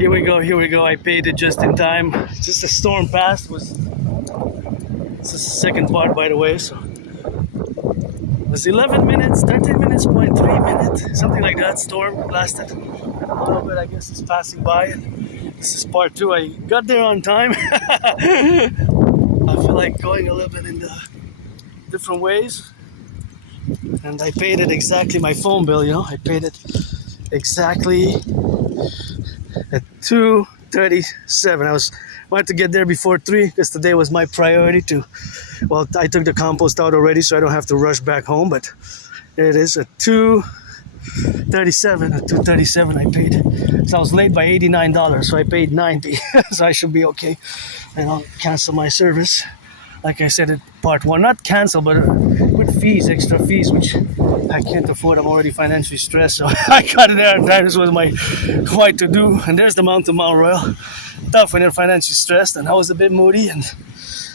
Here we go. I paid it just in time. Just a storm passed. This is the second part, by the way. So it was 11 minutes, 13 minutes, 0.3 minutes, something like that. Storm lasted a little bit. I guess it's passing by. And this is part 2. I got there on time. I feel like going a little bit in the different ways. And I paid it exactly, my phone bill, I paid it exactly at 2:37. I wanted to get there before 3 because today was my priority I took the compost out already, so I don't have to rush back home, but there it is at 2:37. At 2:37 I paid. So I was late by $89, so I paid $90. So I should be okay. And I'll cancel my service. Like I said in part 1, not cancel, but with fees, extra fees, which I can't afford. I'm already financially stressed, so I got it there. And that was my quite to do. And there's the Mount Royal. Tough when you're financially stressed, and I was a bit moody, and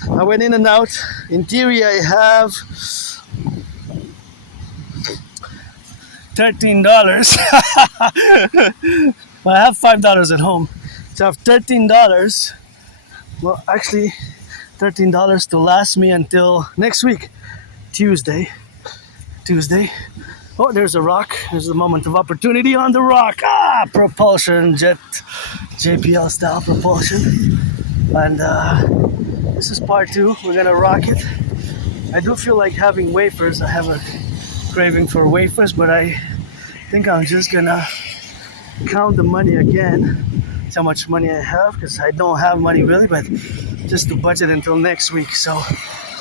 I went in and out. In theory, I have $13. Well, I have $5 at home, so I have $13. Well, actually, $13 to last me until next week, Tuesday. Oh, there's a rock. There's a moment of opportunity on the rock. Propulsion jet, JPL style propulsion. And this is part 2. We're gonna rock it. I do feel like having wafers. I have a craving for wafers, but I think I'm just gonna count the money again. That's how much money I have, because I don't have money really, but just to budget until next week. So,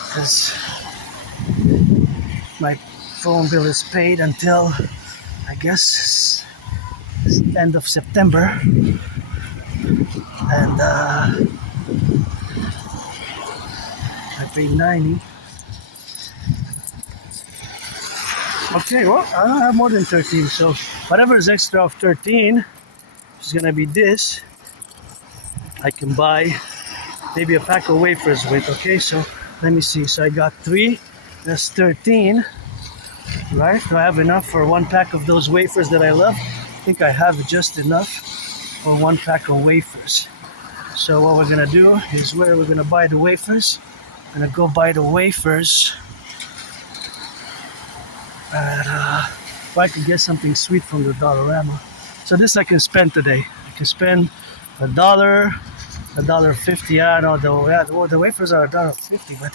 because my phone bill is paid until, I guess, end of September. And I paid $90. Okay, well, I don't have more than 13, so whatever is extra of 13 is gonna be this. I can buy maybe a pack of wafers with. Okay, so let me see. So I got 3. That's 13. Right? Do I have enough for 1 pack of those wafers that I love? I think I have just enough for 1 pack of wafers. So what we're gonna do is, where we're gonna buy the wafers. I'm gonna go buy the wafers at I can get something sweet from the Dollarama. So this I can spend today. I can spend $1.50. I know the wafers are $1.50, but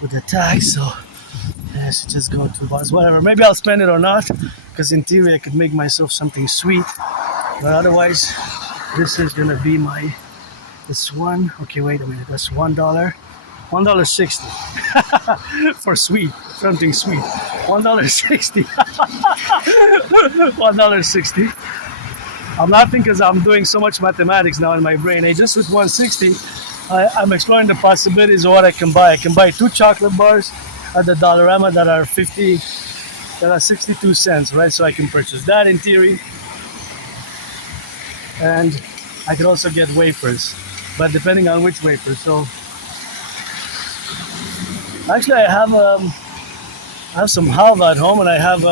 with the tax, so I should just go to bars, whatever. Maybe I'll spend it or not, because in theory I could make myself something sweet. But otherwise, this is gonna be this one. Okay, wait a minute. That's $1.60 for sweet, something sweet. $1.60. $1.60. I'm laughing because I'm doing so much mathematics now in my brain. Just with $1.60, I'm exploring the possibilities of what I can buy. I can buy 2 chocolate bars at the Dollarama that are 62 cents, right? So I can purchase that in theory. And I could also get wafers, but depending on which wafers. So actually I have some halva at home, and I have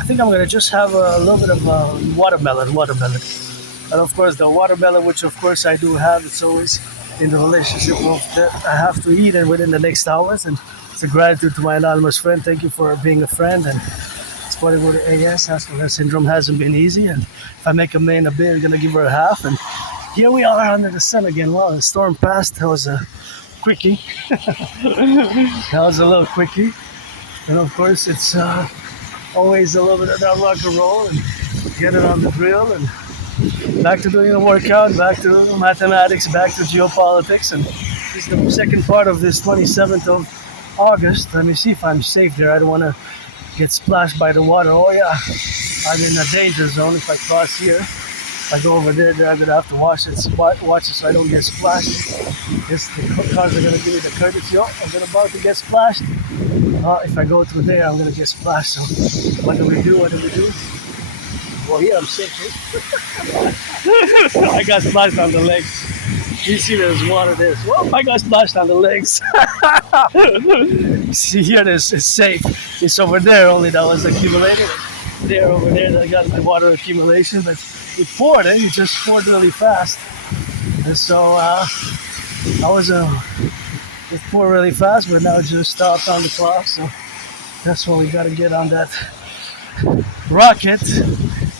I think I'm gonna just have a little bit of watermelon. And of course the watermelon, which of course I do have, it's always in the relationship of that I have to eat it within the next hours. And it's a gratitude to my anonymous friend. Thank you for being a friend. And it's funny with the AS, Asperger's syndrome hasn't been easy. And if I make a million a bit, I'm gonna give her a half. And here we are under the sun again. Wow, the storm passed. That was a quickie. That was a little quickie. And of course it's always a little bit of that rock and roll, and get it on the drill, and back to doing the workout, back to mathematics, back to geopolitics. And this is the second part of this 27th of August. Let me see if I'm safe there. I don't want to get splashed by the water. Oh yeah, I'm in a danger zone if I cross here. If I go over there, I'm going to have to watch it so I don't get splashed. Yes, the cars are going to give me the courtesy. Oh, I'm about to get splashed. If I go through there, I'm going to get splashed. So what do we do? Well, here I'm safe. I got splashed on the legs. You see there's water there. Whoa, I got splashed on the legs. See here, it's safe. It's over there only that was accumulated. Over there that got the water accumulation, but it poured. It just poured really fast, and so I was it poured really fast, but now it just stopped on the clock. So that's what we got to get on that rocket.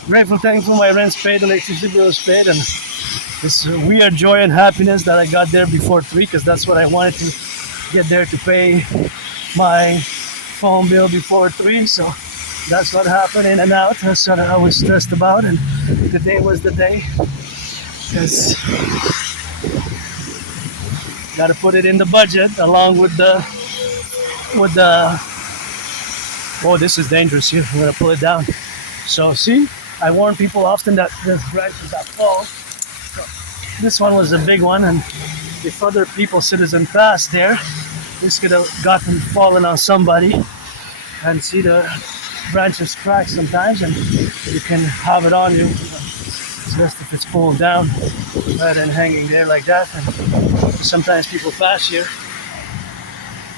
Grateful, thankful, my rent's paid, electricity bills paid, and this weird joy and happiness that I got there before 3, because that's what I wanted to get there, to pay my phone bill before 3. So that's what happened, in and out. That's what I was stressed about, and today was the day, because got to put it in the budget along with the oh, this is dangerous here. I'm gonna pull it down. So see, I warn people often that there's branches that fall. So this one was a big one, and if other people, citizen, passed there, this could have gotten fallen on somebody. And see, the branches crack sometimes, and you can have it on you. It's best if it's pulled down rather than hanging there like that. And sometimes people pass here,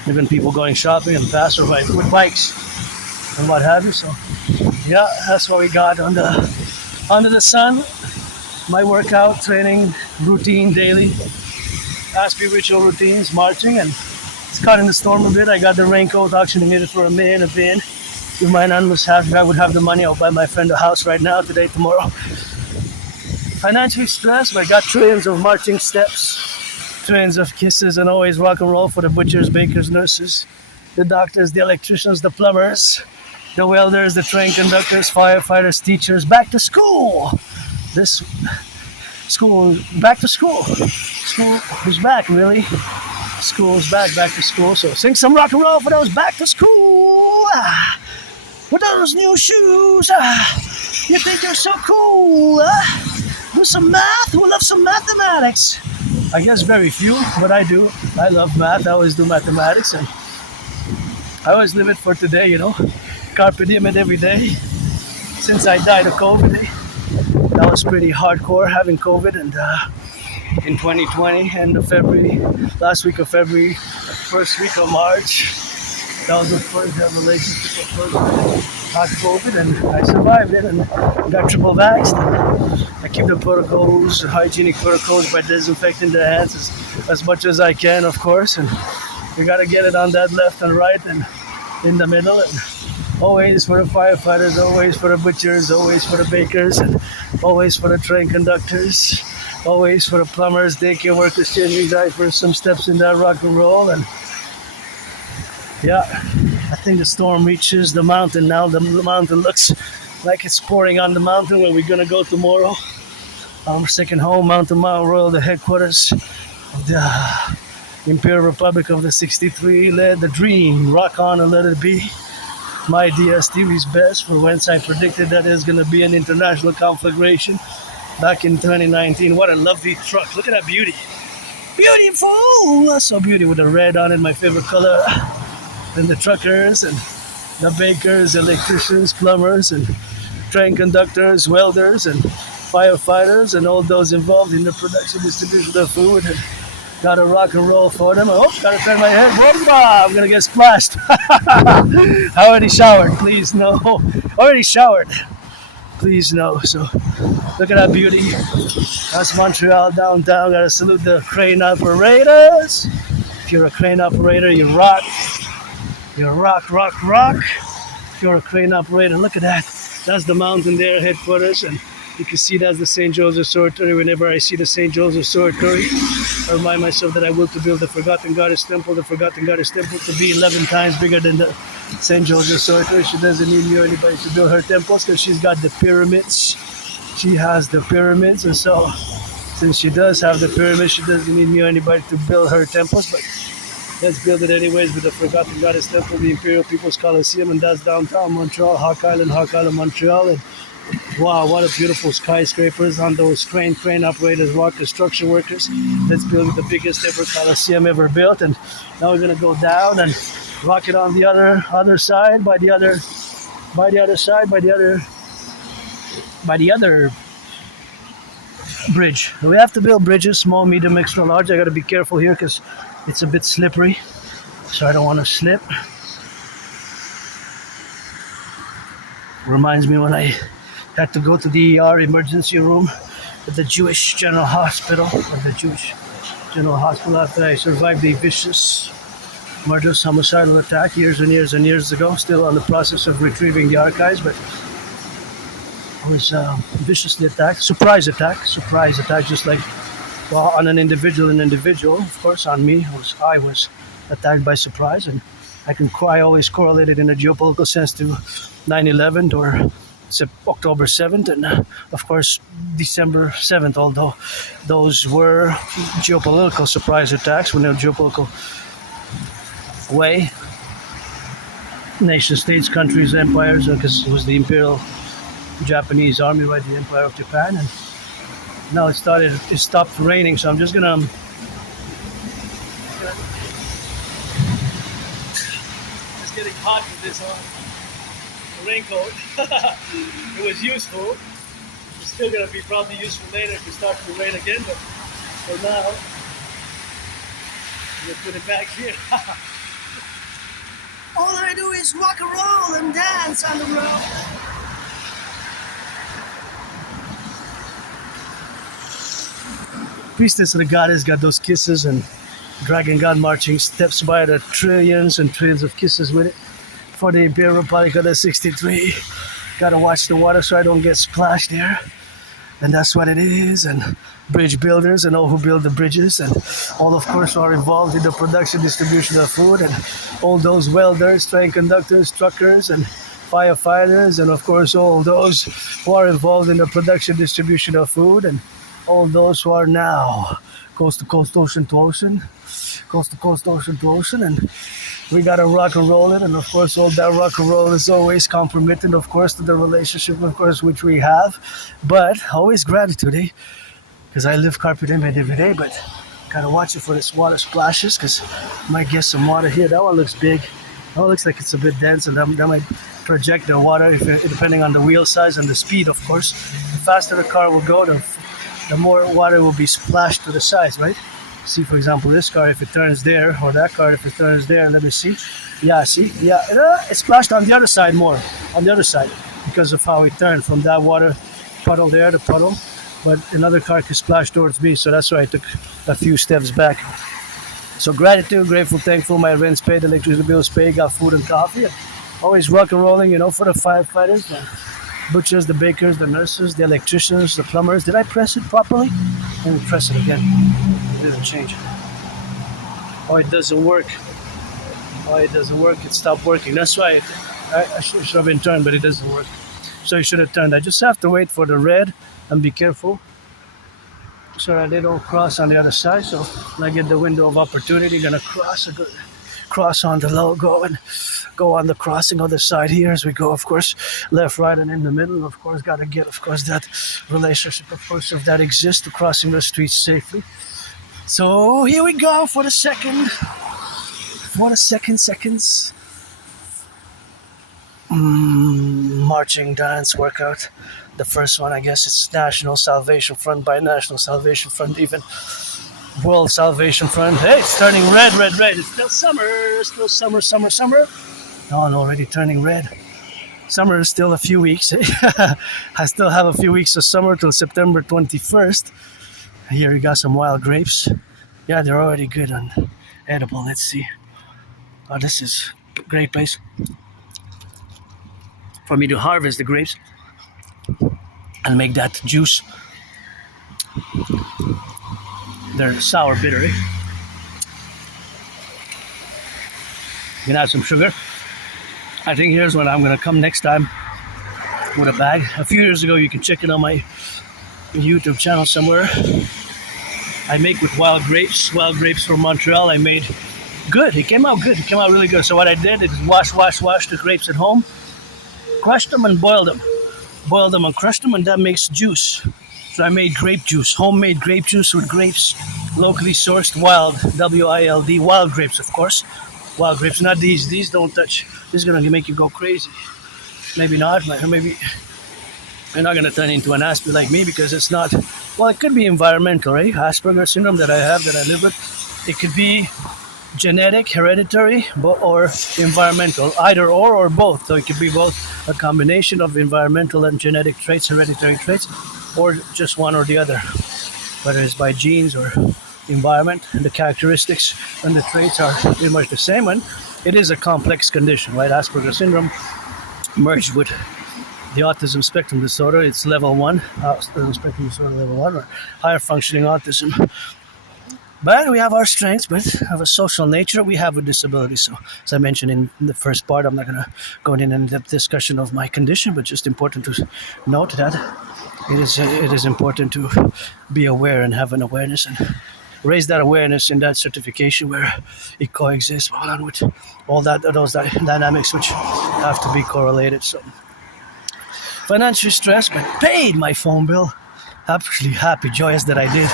even people going shopping and pass, or with bikes and what have you. So yeah, that's what we got under the sun. My workout training routine daily, Aspie ritual routines, marching, and it's caught in the storm a bit. I got the raincoat, auctioning it for $1 million. If my nan was happy, if I would have the money, I'll buy my friend a house right now, today, tomorrow. Financially stressed, but I got trillions of marching steps, trillions of kisses, and always rock and roll for the butchers, bakers, nurses, the doctors, the electricians, the plumbers, the welders, the train conductors, firefighters, teachers. Back to school. This school, back to school. School is back, really. School's back to school. So sing some rock and roll for those back to school. With those new shoes. You think you're so cool. Do some math. Who loves some mathematics? I guess very few, but I do. I love math. I always do mathematics, and I always live it for today, you know. Carpe diem it every day. Since I died of COVID, that was pretty hardcore, having COVID, and in 2020, end of February, last week of February, first week of March, that was the first relationship of had COVID, and I survived it and got triple vaxxed. I keep the protocols, hygienic protocols, by disinfecting the hands as much as I can, of course, and we gotta get it on that left and right and in the middle, and always for the firefighters, always for the butchers, always for the bakers, and always for the train conductors, always for the plumbers, daycare workers, changing diapers, some steps in that rock and roll. And yeah, I think the storm reaches the mountain now. The mountain looks like it's pouring on the mountain where we're gonna go tomorrow. Our second home, Mountain Royal, the headquarters of the Imperial Republic of the 63, led the dream, rock on and let it be. My DSTV's best, for whence I predicted that there's gonna be an international conflagration back in 2019. What a lovely truck. Look at that beauty. Beautiful! That's so beauty with the red on it, my favorite color. And the truckers and the bakers, electricians, plumbers, and train conductors, welders, and firefighters, and all those involved in the production, distribution of food. And gotta rock and roll for them. Oh, gotta turn my head. Whoa, I'm gonna get splashed. I already showered, please no. Already showered. Please no. So look at that beauty. That's Montreal downtown. Gotta salute the crane operators. If you're a crane operator, you rock. You rock. If you're a crane operator, look at that. That's the mountain there, headquarters, and you can see that's the St. Joseph's Oratory. Whenever I see the St. Joseph's Oratory, I remind myself that I will to build the Forgotten Goddess Temple. The Forgotten Goddess Temple to be 11 times bigger than the St. Joseph's Oratory. She doesn't need me or anybody to build her temples because she's got the pyramids. She has the pyramids, and so since she does have the pyramids, she doesn't need me or anybody to build her temples. But let's build it anyways with the Forgotten Goddess Temple, the Imperial People's Coliseum, and that's downtown Montreal, Hawk Island, Montreal. And wow, what a beautiful skyscrapers on those crane operators, rock construction workers. Let's build the biggest ever Coliseum ever built. And now we're gonna go down and rock it on the other side, by the other bridge. We have to build bridges, small, medium, extra large. I gotta be careful here because it's a bit slippery, so I don't want to slip. Reminds me when I Had to go to the ER emergency room at the Jewish General Hospital, after I survived a vicious murderous homicidal attack years and years and years ago. Still on the process of retrieving the archives, but I was viciously attacked. Surprise attack, just like on an individual, of course, on me. I was attacked by surprise, and I always correlate it in a geopolitical sense to 9/11 or October 7th, and of course December 7th, although those were geopolitical surprise attacks when a geopolitical way. Nation states, countries, empires, because it was the Imperial Japanese Army, right, the Empire of Japan, and now it stopped raining, so I'm just gonna just getting hot with this raincoat. It was useful. It's still gonna be probably useful later if it starts to rain again, but for now, I'm gonna put it back here. All I do is rock and roll and dance on the road. Priestess of the goddess got those kisses, and dragon god marching steps by the trillions and trillions of kisses with it. For the Imperial Republic of the 63, gotta watch the water so I don't get splashed there. And that's what it is. And bridge builders and all who build the bridges, and all, of course, are involved in the production, distribution of food, and all those welders, train conductors, truckers, and firefighters, and of course all those who are involved in the production, distribution of food, and all those who are now coast to coast, ocean to ocean, and we gotta rock and roll it. And of course, all that rock and roll is always compromising, of course, to the relationship, of course, which we have, but always gratitude, eh? Because I live carpe diem every day, but gotta watch it for this water splashes, because might get some water here. That one looks big. That one looks like it's a bit dense, and that might project the water depending on the wheel size and the speed, of course. The faster the car will go, the more water will be splashed to the sides, right? See, for example, this car, if it turns there, or that car, if it turns there, let me see. Yeah, see? Yeah, it splashed on the other side more, because of how it turned from that water puddle there, the puddle. But another car could splash towards me, so that's why I took a few steps back. So gratitude, grateful, thankful, my rent's paid, electricity bills paid, got food and coffee. Always rock and rolling, for the firefighters, the butchers, the bakers, the nurses, the electricians, the plumbers. Did I press it properly? Let me press it again. It didn't change. Oh, it doesn't work. It stopped working. That's why I should have been turned, but it doesn't work. So you should have turned. I just have to wait for the red and be careful so that they don't cross on the other side. So when I get the window of opportunity, gonna cross on the logo and go on the crossing other side here as we go, of course, left, right, and in the middle. Of course, gotta get, of course, that relationship, of course, if that exists, to crossing the streets safely. So here we go for the seconds. Marching dance workout. The first one, I guess, it's National Salvation Front by National Salvation Front, even World Salvation Front. Hey, it's turning red. It's still summer. Oh, and already turning red. Summer is still a few weeks. I still have a few weeks of summer till September 21st. Here we got some wild grapes. Yeah, they're already good and edible. Let's see. Oh, this is a great place for me to harvest the grapes and make that juice. They're sour bitter, eh? You can add some sugar. I think here's when I'm gonna come next time with a bag. A few years ago, you can check it on my YouTube channel somewhere. I make with wild grapes from Montreal. I made good. It came out good. It came out really good. So what I did is wash the grapes at home, crushed them and boiled them and crushed them, and that makes juice. So I made grape juice, homemade grape juice with grapes, locally sourced, wild, W-I-L-D, wild grapes, of course. Wild grapes, not these. These don't touch. This is gonna make you go crazy. Maybe not, maybe you're not gonna turn into an Aspie like me, because it's not. Well, it could be environmental, right? Asperger's syndrome that I have, that I live with. It could be genetic, hereditary, or environmental, either or both. So it could be both a combination of environmental and genetic traits, hereditary traits, or just one or the other, whether it's by genes or environment. And the characteristics and the traits are pretty much the same. And it is a complex condition, right? Asperger's syndrome merged with the autism spectrum disorder. It's level 1, autism spectrum disorder level 1, or higher functioning autism. But we have our strengths, but of a social nature, we have a disability. So, as I mentioned in the first part, I'm not going to go into an in-depth discussion of my condition, but just important to note that it is important to be aware and have an awareness and raise that awareness in that certification where it coexists along with all those dynamics which have to be correlated. So, financially stressed, but paid my phone bill. Absolutely happy, joyous that I did.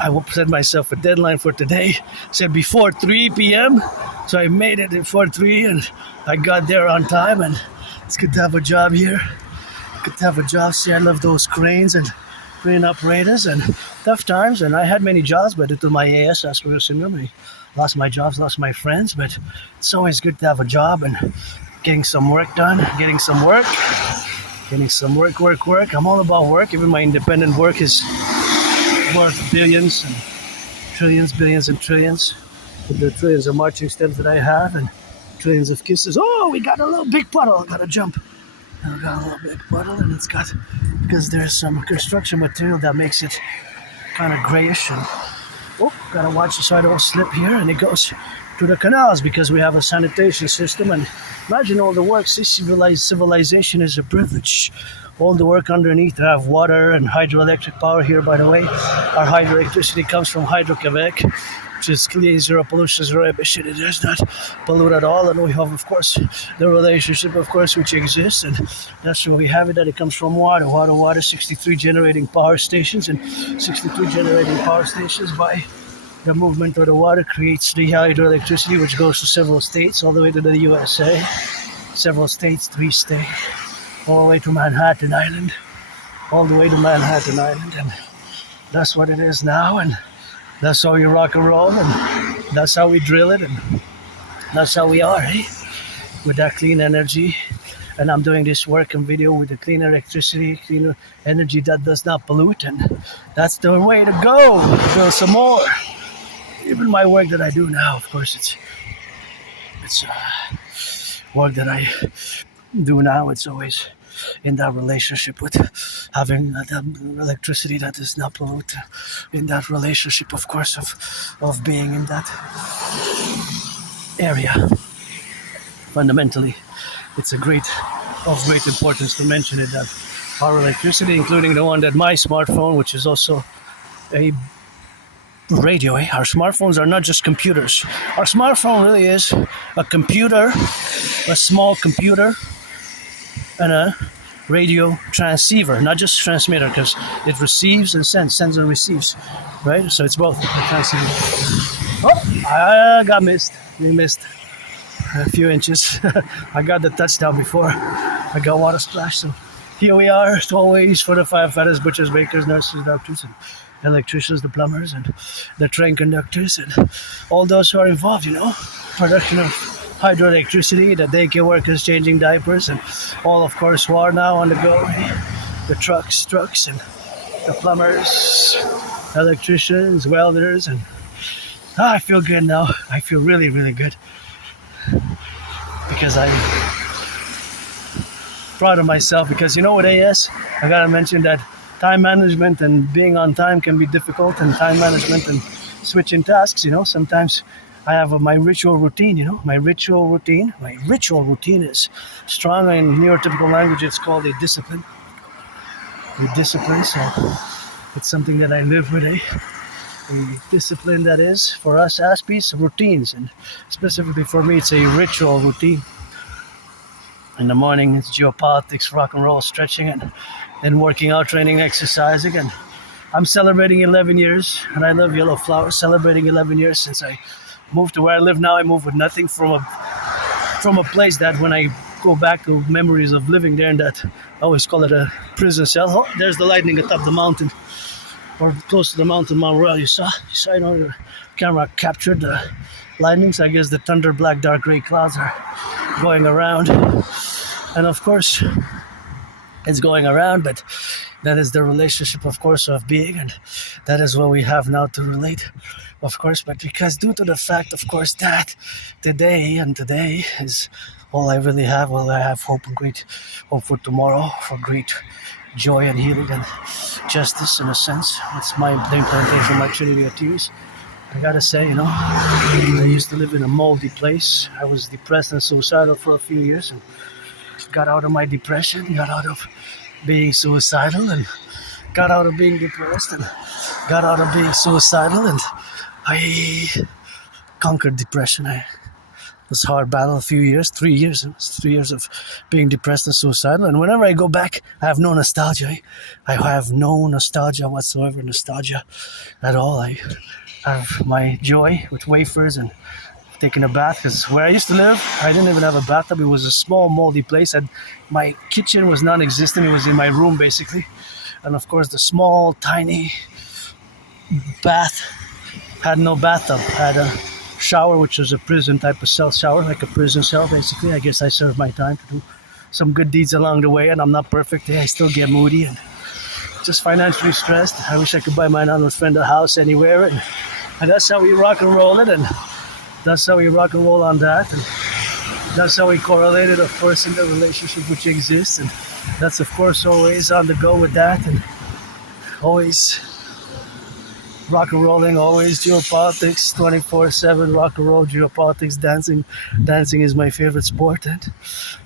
I will set myself a deadline for today. Said before 3 p.m. So I made it before 3 and I got there on time. And it's good to have a job here. Good to have a job. See, I love those cranes and crane operators and tough times. And I had many jobs, but due to my AS, Asperger's syndrome, I lost my jobs, lost my friends. But it's always good to have a job and getting some work done, getting some work. I'm all about work. Even my independent work is worth billions and trillions, billions and trillions. With the trillions of marching steps that I have and trillions of kisses. Oh, we got a little big puddle. I gotta jump. I got a little big puddle, and it's got, because there's some construction material that makes it kind of grayish. And gotta watch so I don't slip here. And it goes to the canals because we have a sanitation system. And imagine all the work. See, civilization is a privilege. All the work underneath. I have water and hydroelectric power here, by the way. Our hydroelectricity comes from Hydro-Quebec, which is clean, zero pollution, zero emission. It does not pollute at all. And we have, of course, the relationship, of course, which exists. And that's where we have it, that it comes from water, 63 generating power stations. And 63 generating power stations by the movement of the water creates the hydroelectricity, which goes to several states, all the way to the USA. Several states, 3 states. All the way to Manhattan Island, and that's what it is now, and that's how we rock and roll, and that's how we drill it, and that's how we are, with that clean energy. And I'm doing this work and video with the clean electricity, clean energy that does not pollute, and that's the way to go. Build some more. Even my work that I do now, of course, it's work that I do now. It's always in that relationship with having that electricity that does not pollute, in that relationship, of course, of being in that area. Fundamentally, it's of great importance to mention it, that our electricity, including the one that my smartphone, which is also a radio, our smartphones are not just computers. Our smartphone really is a computer, a small computer, and a radio transceiver, not just transmitter, because it receives and sends and receives, right? So it's both a transceiver. Oh, I got missed. We missed a few inches. I got the touchdown before I got water splash. So here we are, as always, for the firefighters, butchers, bakers, nurses, doctors, and electricians, the plumbers, and the train conductors, and all those who are involved, production of hydroelectricity, the daycare workers changing diapers, and all, of course, who are now on the go. The trucks, and the plumbers, electricians, welders, and I feel good now. I feel really, really good because I'm proud of myself. Because with AS, I gotta mention that time management and being on time can be difficult, and time management and switching tasks, sometimes I have my ritual routine, My ritual routine is strong. In neurotypical language, it's called a discipline. So it's something that I live with, a discipline that is, for us Aspies, routines. And specifically for me, it's a ritual routine. In the morning, it's Geopolitiks, Rock&Roll, stretching, and then working out, training, exercising. And I'm celebrating 11 years, and I love yellow flowers, celebrating 11 years since I moved to where I live now. I moved with nothing from a place that, when I go back to memories of living there, and that I always call it a prison cell. Oh, there's the lightning atop the mountain, or close to the mountain, Mount Royal. You saw, the camera captured lightnings. I guess the thunder, black, dark, gray clouds are going around, and of course, it's going around. But that is the relationship, of course, of being, and that is what we have now to relate, of course. But because due to the fact, of course, that today is all I really have. Well, I have hope and great hope for tomorrow, for great joy and healing and justice in a sense. It's the implementation of my Trinity of Tears. I gotta say, I used to live in a moldy place. I was depressed and suicidal for a few years, and got out of my depression, got out of being suicidal, and got out of being depressed, and got out of being suicidal, and I conquered depression. It was a hard battle, 3 years. It was 3 years of being depressed and suicidal. And whenever I go back, I have no nostalgia. I have no nostalgia whatsoever, nostalgia at all. I have my joy with wafers and taking a bath, because where I used to live, I didn't even have a bathtub. It was a small moldy place, and my kitchen was non-existent. It was in my room basically, and of course the small tiny bath had no bathtub, had a shower, which was a prison type of cell shower, like a prison cell basically. I guess I served my time to do some good deeds along the way, and I'm not perfect. I still get moody and just financially stressed. I wish I could buy my non-friend a house anywhere, and that's how we rock and roll it, and that's how we rock and roll on that, and that's how we correlate it, of course, in the relationship which exists, and that's, of course, always on the go with that, and always rock and rolling, always geopolitics, 24/7 rock and roll, geopolitics, dancing. Dancing is my favorite sport, and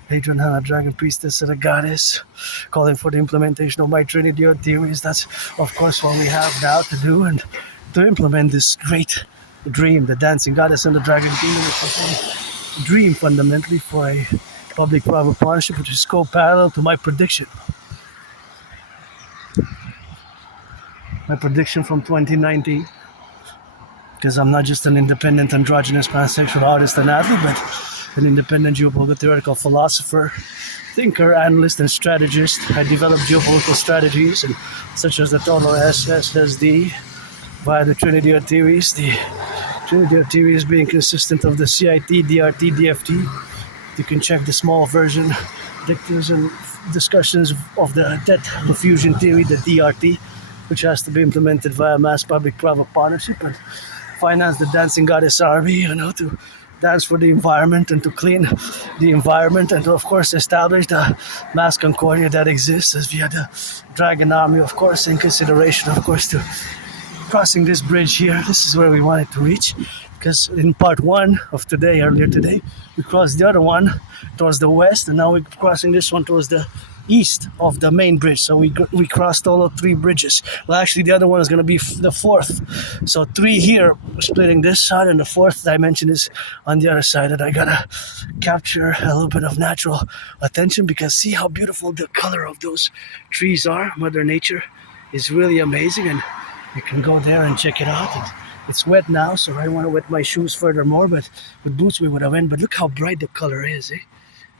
Patron Hannah, Dragon Priestess, and a goddess, calling for the implementation of my Trinity of theories. That's, of course, what we have now to do, and to implement this great dream, the dancing goddess and the dragon kingdom, which is a dream fundamentally for a public-private partnership, which is co-parallel to my prediction. My prediction from 2019, because I'm not just an independent androgynous pansexual artist and athlete, but an independent geopolitical theoretical philosopher, thinker, analyst, and strategist. I develop geopolitical strategies, and such as the total SSSD via the Trinity of theories. The Trinity of theories being consistent of the CIT, DRT, DFT. You can check the small version, dictums and discussions of the debt diffusion theory, the DRT, which has to be implemented via mass public-private partnership, and finance the dancing goddess army, to dance for the environment and to clean the environment, and to, of course, establish the mass concordia that exists as via the dragon army, of course, in consideration, of course, to crossing this bridge here. This is where we wanted to reach, because in part one of today, earlier today, we crossed the other one towards the west, and now we're crossing this one towards the east of the main bridge. So we crossed all of 3 bridges. Well, actually, the other one is going to be the 4th. So 3 here, splitting this side, and the 4th dimension is on the other side. And I gotta capture a little bit of natural attention, because see how beautiful the color of those trees are. Mother Nature is really amazing, and you can go there and check it out. It's wet now, so I want to wet my shoes furthermore, but with boots we would have went. But look how bright the color is, eh?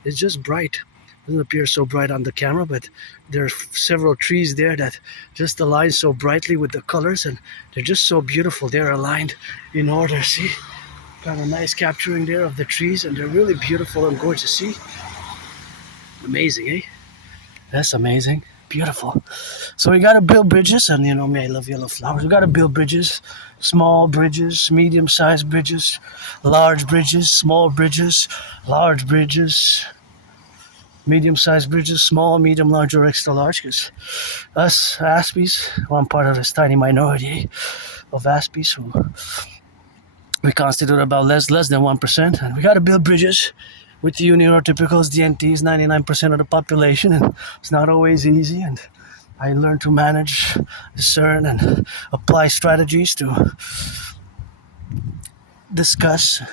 It's just bright. It doesn't appear so bright on the camera, but there are several trees there that just align so brightly with the colors, and they're just so beautiful. They're aligned in order, see? Got a nice capturing there of the trees, and they're really beautiful and gorgeous, see? Amazing, eh? That's amazing. Beautiful. So we gotta build bridges, and me, I love yellow flowers. We gotta build bridges, small bridges, medium-sized bridges, large bridges, small bridges, large bridges, medium-sized bridges, small, medium, large, or extra large, because us Aspies, one part of this tiny minority of Aspies, who we constitute about less than 1%, and we got to build bridges with the neurotypicals, DNTs, 99% of the population, and it's not always easy, and I learned to manage, discern, and apply strategies to discuss,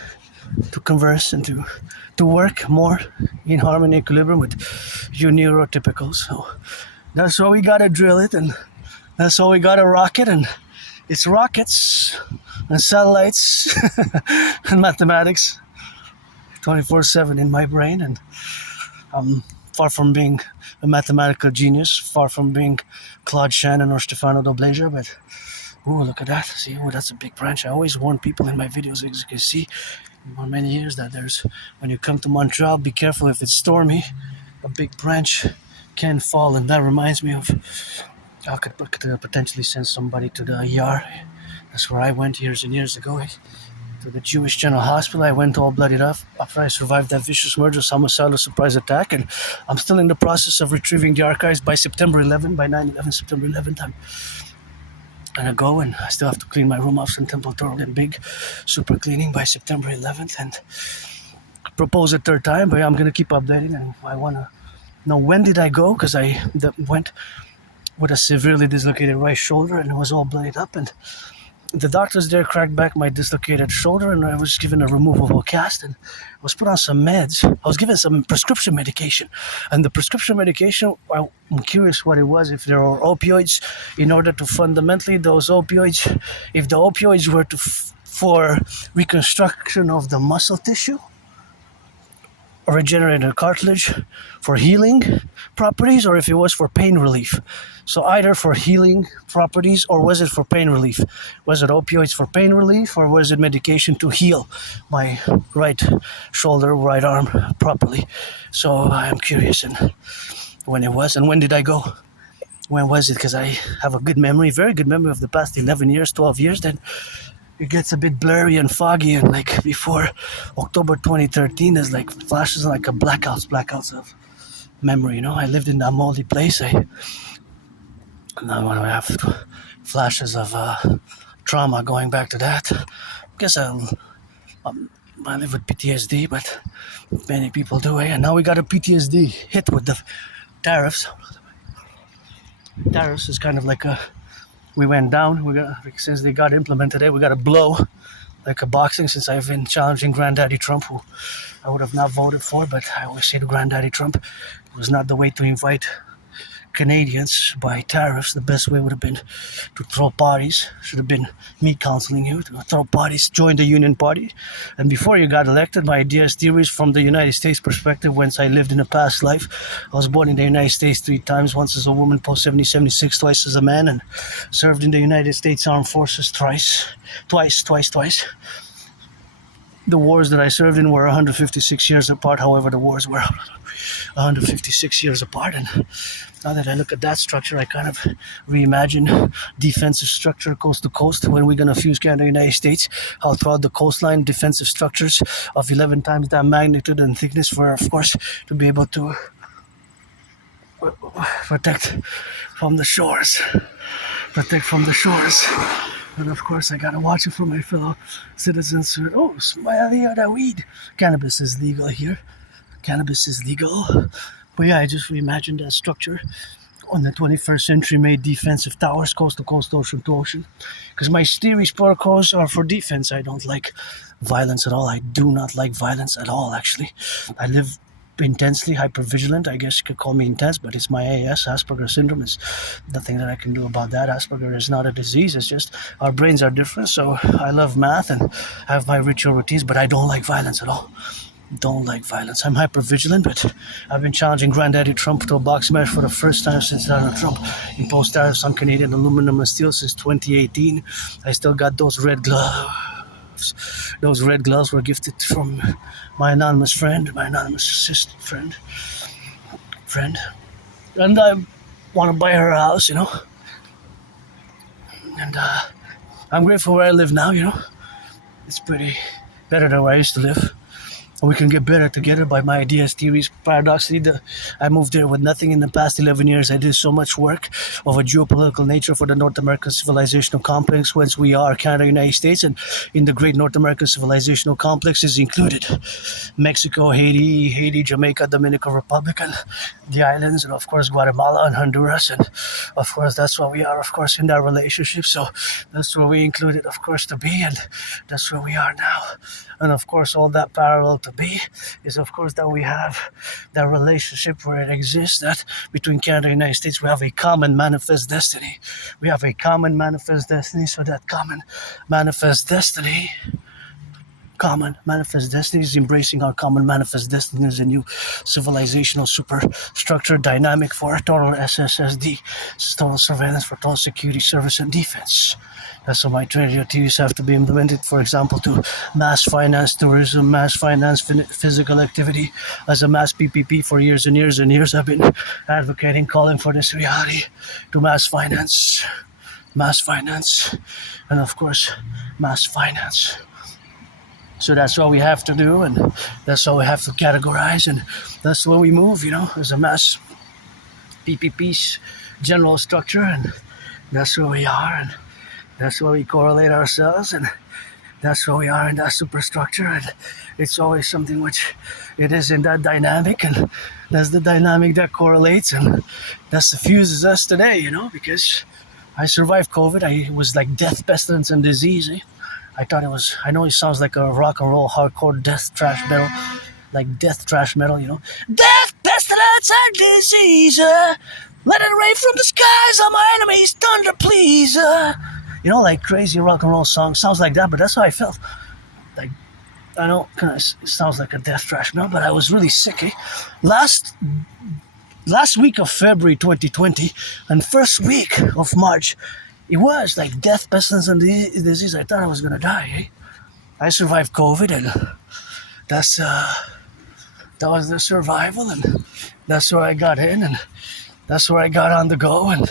to converse, and to work more in harmony, equilibrium with you neurotypicals. So that's why we gotta drill it, and that's why we gotta rock it, and it's rockets and satellites and mathematics 24/7 in my brain, and I'm far from being a mathematical genius, far from being Claude Shannon or Stefano Dobleja, but Oh, look at that. See, oh, that's a big branch. I always warn people in my videos, as you can see, for many years, that when you come to Montreal, be careful if it's stormy. A big branch can fall, and that reminds me of I could potentially send somebody to the ER. That's where I went years and years ago. To the Jewish General Hospital. I went all bloodied up after I survived that vicious murder, homicidal surprise attack, and I'm still in the process of retrieving the archives by September 11th, by 9/11, September 11th. I'm gonna go, and I still have to clean my room off some temple thorough and big super cleaning by September 11th, and propose a third time, but I'm gonna keep updating, and I wanna know when did I go, because I went with a severely dislocated right shoulder, and it was all bloodied up, and the doctors there cracked back my dislocated shoulder, and I was given a removable cast, and I was put on some meds. I was given some prescription medication, and the prescription medication, I'm curious what it was, if there are opioids, in order to fundamentally, those opioids, if the opioids were for reconstruction of the muscle tissue, or regenerated cartilage, for healing properties, or if it was for pain relief. So either for healing properties, or was it for pain relief? Was it opioids for pain relief, or was it medication to heal my right shoulder, right arm properly? So I'm curious, and when it was, and when did I go? When was it? Because I have a good memory, very good memory of the past 11 years, 12 years. Then it gets a bit blurry and foggy, and like before October 2013, there's like flashes, like a blackouts of memory. I lived in that moldy place. Now when I have flashes of trauma going back to that, I guess I live with PTSD, but many people do. And now we got a PTSD hit with the tariffs. Tariffs is kind of like we went down. Since they got implemented, we got a blow, like a boxing. Since I've been challenging Granddaddy Trump, who I would have not voted for, but I always say to Granddaddy Trump, it was not the way to invite Canadians by tariffs. The best way would have been to throw parties. Should have been me counseling you to throw parties, join the Union Party. And before you got elected, my ideas, theories from the United States perspective, whence I lived in a past life. I was born in the United States 3 times, once as a woman, post-76, twice as a man, and served in the United States Armed Forces twice. The wars that I served in were 156 years apart. However, the wars were 156 years apart, and now that I look at that structure, I kind of reimagine defensive structure coast to coast. When we're going to fuse Canada and the United States, how throughout the coastline, defensive structures of 11 times that magnitude and thickness for, of course, to be able to protect from the shores. And of course, I gotta watch it for my fellow citizens. Oh, smiley out that weed. Cannabis is legal here. But yeah, I just reimagined that structure on the 21st century made defensive towers, coast to coast, ocean to ocean. Because my theories, protocols are for defense. I don't like violence at all. I do not like violence at all, actually. I live intensely hypervigilant. I guess you could call me intense, but it's my AS, Asperger syndrome. It's nothing that I can do about that. Asperger is not a disease. It's just our brains are different. So I love math and have my ritual routines, but I don't like violence at all. Don't like violence. I'm hypervigilant, but I've been challenging Granddaddy Trump to a boxing match for the first time since Donald Trump imposed tariffs on Canadian aluminum and steel since 2018. I still got those red gloves. Those red gloves were gifted from my anonymous friend, my anonymous assistant friend. And I want to buy her a house, And I'm grateful where I live now, It's pretty better than where I used to live. We can get better together by my ideas, theories. Paradoxically, I moved there with nothing in the past 11 years. I did so much work of a geopolitical nature for the North American civilizational complex, whence we are, Canada, United States, and in the great North American civilizational complex is included Mexico, Haiti, Jamaica, Dominican Republic, and the islands, and of course Guatemala and Honduras, and of course that's what we are, of course, in that relationship. So that's where we included, of course, to be, and that's where we are now. And of course, all that parallel to be is, of course, that we have that relationship where it exists, that between Canada and the United States, we have a common manifest destiny. So that common manifest destiny is embracing our common manifest destiny as a new civilizational superstructure dynamic for total SSSD, total surveillance for total security, service, and defense. That's why my tradities have to be implemented, for example, to mass finance tourism, mass finance physical activity. As a mass PPP for years and years and years, I've been advocating, calling for this reality to mass finance, and of course, mass finance. So that's what we have to do, and that's what we have to categorize, and that's what we move, as a mass PPP's general structure, and that's where we are, and that's where we correlate ourselves, and that's where we are in that superstructure, and it's always something which it is in that dynamic, and that's the dynamic that correlates, and that suffuses us today, because I survived COVID. It was like death, pestilence, and disease. I know it sounds like a rock and roll hardcore death trash metal, like death trash metal, Death, pestilence, and disease. Let it rain from the skies on my enemies, thunder, please. Like crazy rock and roll song. Sounds like that, but that's how I felt. Like, I know it sounds like a death trash metal, but I was really sick, Last week of February 2020 and first week of March, it was like death, pestilence, and disease. I thought I was gonna die. I survived COVID, and that was the survival, and that's where I got in, and that's where I got on the go, and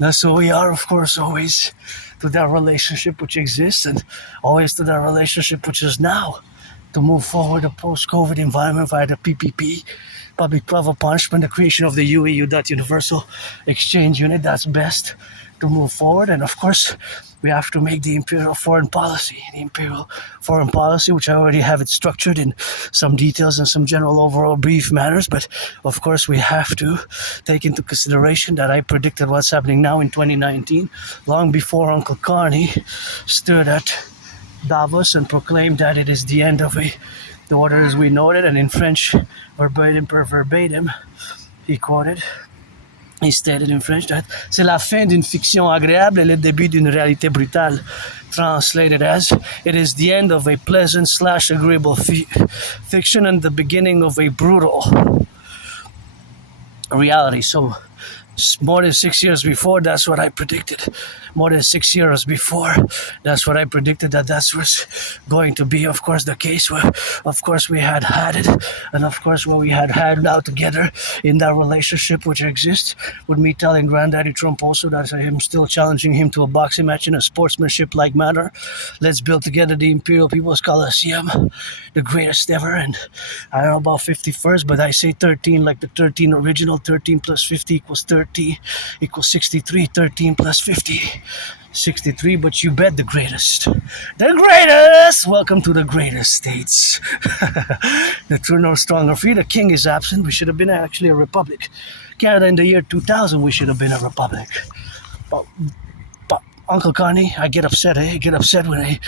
that's where we are, of course, always to that relationship which exists, and always to that relationship which is now, to move forward a post-COVID environment via the PPP, public private punishment, the creation of the UEU, that universal exchange unit. That's best to move forward, and of course we have to make the imperial foreign policy, which I already have it structured in some details and some general overall brief matters, but of course we have to take into consideration that I predicted what's happening now in 2019 long before Uncle Carney stood at Davos and proclaimed that it is the end of the order as we know it, and in French, verbatim per verbatim, he stated in French that c'est la fin d'une fiction agréable et le début d'une réalité brutale. Translated as, it is the end of a pleasant / agreeable fiction and the beginning of a brutal reality. So, more than 6 years before, that's what I predicted. More than 6 years before, that's what I predicted, that's what's going to be, of course, the case. Where, of course, we had it, and of course, what we had now together in that relationship which exists, with me telling Granddaddy Trump also that I am still challenging him to a boxing match in a sportsmanship-like manner. Let's build together the Imperial People's Coliseum, the greatest ever, and I don't know about 51st, but I say 13 like the 13 original. 13 plus 50 equals 30 equals 63. 13 plus 50. 63, but you bet the greatest. The greatest! Welcome to the greatest states. The true north, strong or free. The king is absent. We should have been actually a republic. Canada in the year 2000, we should have been a republic. But Uncle Carney, I get upset. I get upset when I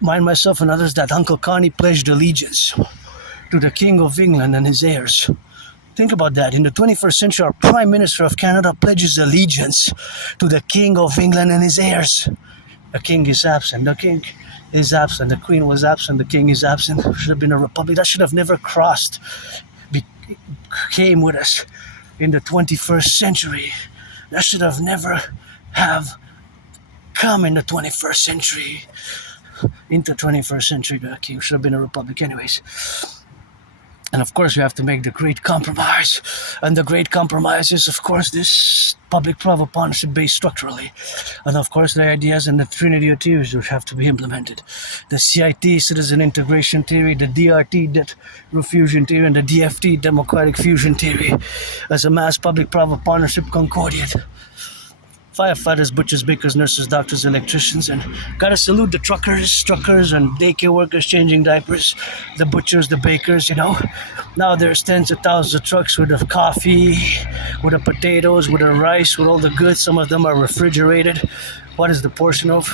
remind myself and others that Uncle Carney pledged allegiance to the King of England and his heirs. Think about that. In the 21st century, our Prime Minister of Canada pledges allegiance to the King of England and his heirs. The king is absent. The king is absent. The queen was absent. The king is absent. Should have been a republic. That should have never came with us in the 21st century. That should have never have come in the 21st century. Into 21st century, the king should have been a republic anyways. And of course, we have to make the great compromise. And the great compromise is, of course, this public-private partnership based structurally. And of course, the ideas and the trinity of theories which have to be implemented. The CIT, citizen integration theory, the DRT, debt refusion theory, and the DFT, democratic fusion theory, as a mass public-private partnership concordiate. Firefighters, butchers, bakers, nurses, doctors, electricians, and gotta salute the truckers and daycare workers changing diapers, the butchers, the bakers, Now there's tens of thousands of trucks with the coffee, with the potatoes, with the rice, with all the goods. Some of them are refrigerated. What is the portion of?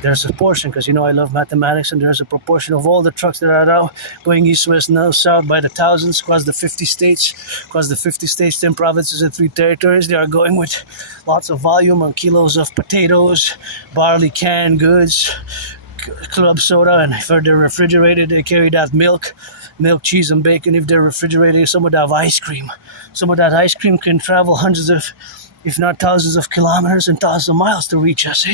There's a portion, because I love mathematics, and there's a proportion of all the trucks that are now going east, west, north, south by the thousands across the 50 states, 10 provinces and 3 territories. They are going with lots of volume on kilos of potatoes, barley, canned goods, club soda, and if they're refrigerated, they carry that milk, cheese, and bacon. If they're refrigerated, some of that ice cream. Some of that ice cream can travel hundreds of, if not thousands of kilometers and thousands of miles to reach us,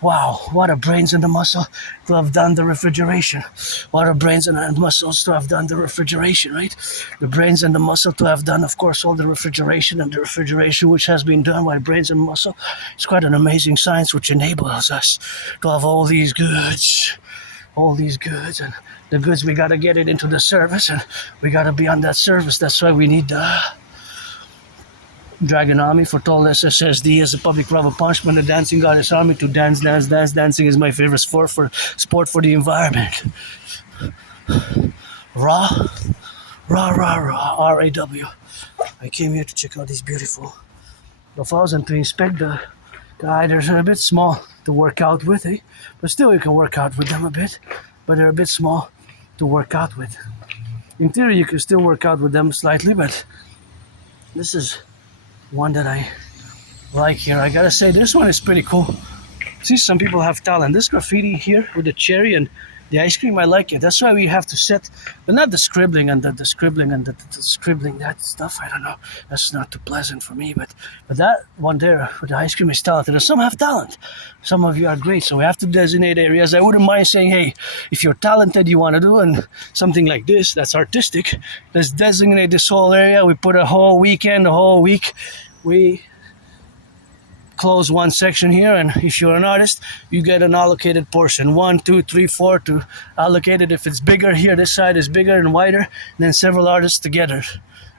Wow, what a brains and the muscle to have done the refrigeration. What a brains and muscles to have done the refrigeration, right? The brains and the muscle to have done, of course, all the refrigeration, and the refrigeration which has been done by brains and muscle. It's quite an amazing science which enables us to have all these goods, and the goods, we gotta get it into the service, and we gotta be on that service. That's why we need the Dragon Army for tall SSSD as a public rubber punchman, the dancing goddess army to dance. Dancing is my favorite sport for the environment. Raw, RAW. I came here to check out these beautiful buffaloes and to inspect the guy. They're a bit small to work out with, eh? But still you can work out with them a bit, but they're a bit small to work out with. In theory you can still work out with them slightly, but this is one that I like here. I gotta say, this one is pretty cool. See, some people have talent. This graffiti here with the cherry and the ice cream, I like it. That's why we have to set, but not the scribbling and the scribbling and the scribbling, that stuff. I don't know. That's not too pleasant for me. But that one there with the ice cream is talented. And some have talent. Some of you are great. So we have to designate areas. I wouldn't mind saying, hey, if you're talented, you want to do and something like this, that's artistic. Let's designate this whole area. We put a whole weekend, a whole week. We close one section here, and if you're an artist, you get an allocated portion, 1, 2, 3, 4 to allocate it. If it's bigger here, this side is bigger and wider, then several artists together,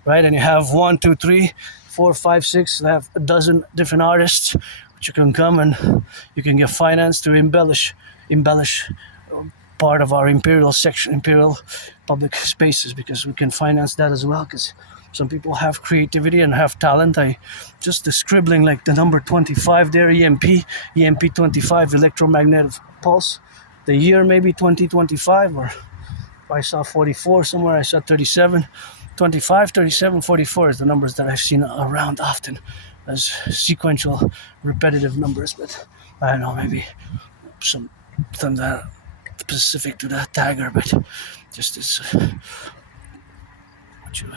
right? And you have 1, 2, 3, 4, 5, 6, have a dozen different artists which you can come and you can get finance to embellish part of our imperial public spaces, because we can finance that as well, because some people have creativity and have talent. I just the scribbling, like the number 25 there, EMP 25, electromagnetic pulse. The year maybe 2025, or I saw 44 somewhere, I saw 37, 25, 37, 44 is the numbers that I've seen around often as sequential, repetitive numbers. But I don't know, maybe some that specific to that tagger, but just this. What you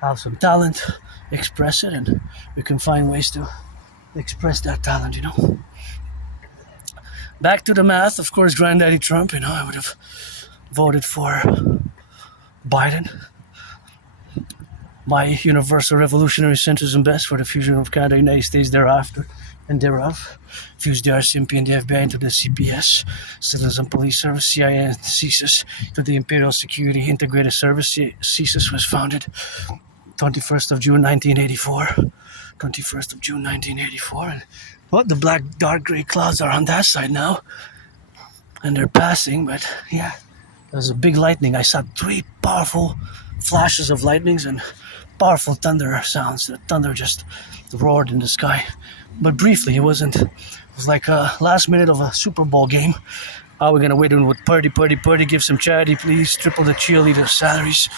have some talent, express it, and we can find ways to express that talent, you know. Back to the math, of course, Granddaddy Trump, you know, I would have voted for Biden. My universal revolutionary centrism best for the fusion of Canada and the United States thereafter and thereof. Fused the RCMP and the FBI into the CPS, Citizen Police Service, CIA and CSIS, to the Imperial Security Integrated Service. CSIS was founded 21st of June 1984. 21st of June 1984. And well, the black dark gray clouds are on that side now. And they're passing, but yeah. There's a big lightning. I saw 3 powerful flashes of lightnings and powerful thunder sounds. The thunder just roared in the sky. But briefly, it was like a last minute of a Super Bowl game. We're gonna wait and with Purdy, give some charity, please. Triple the cheerleader salaries.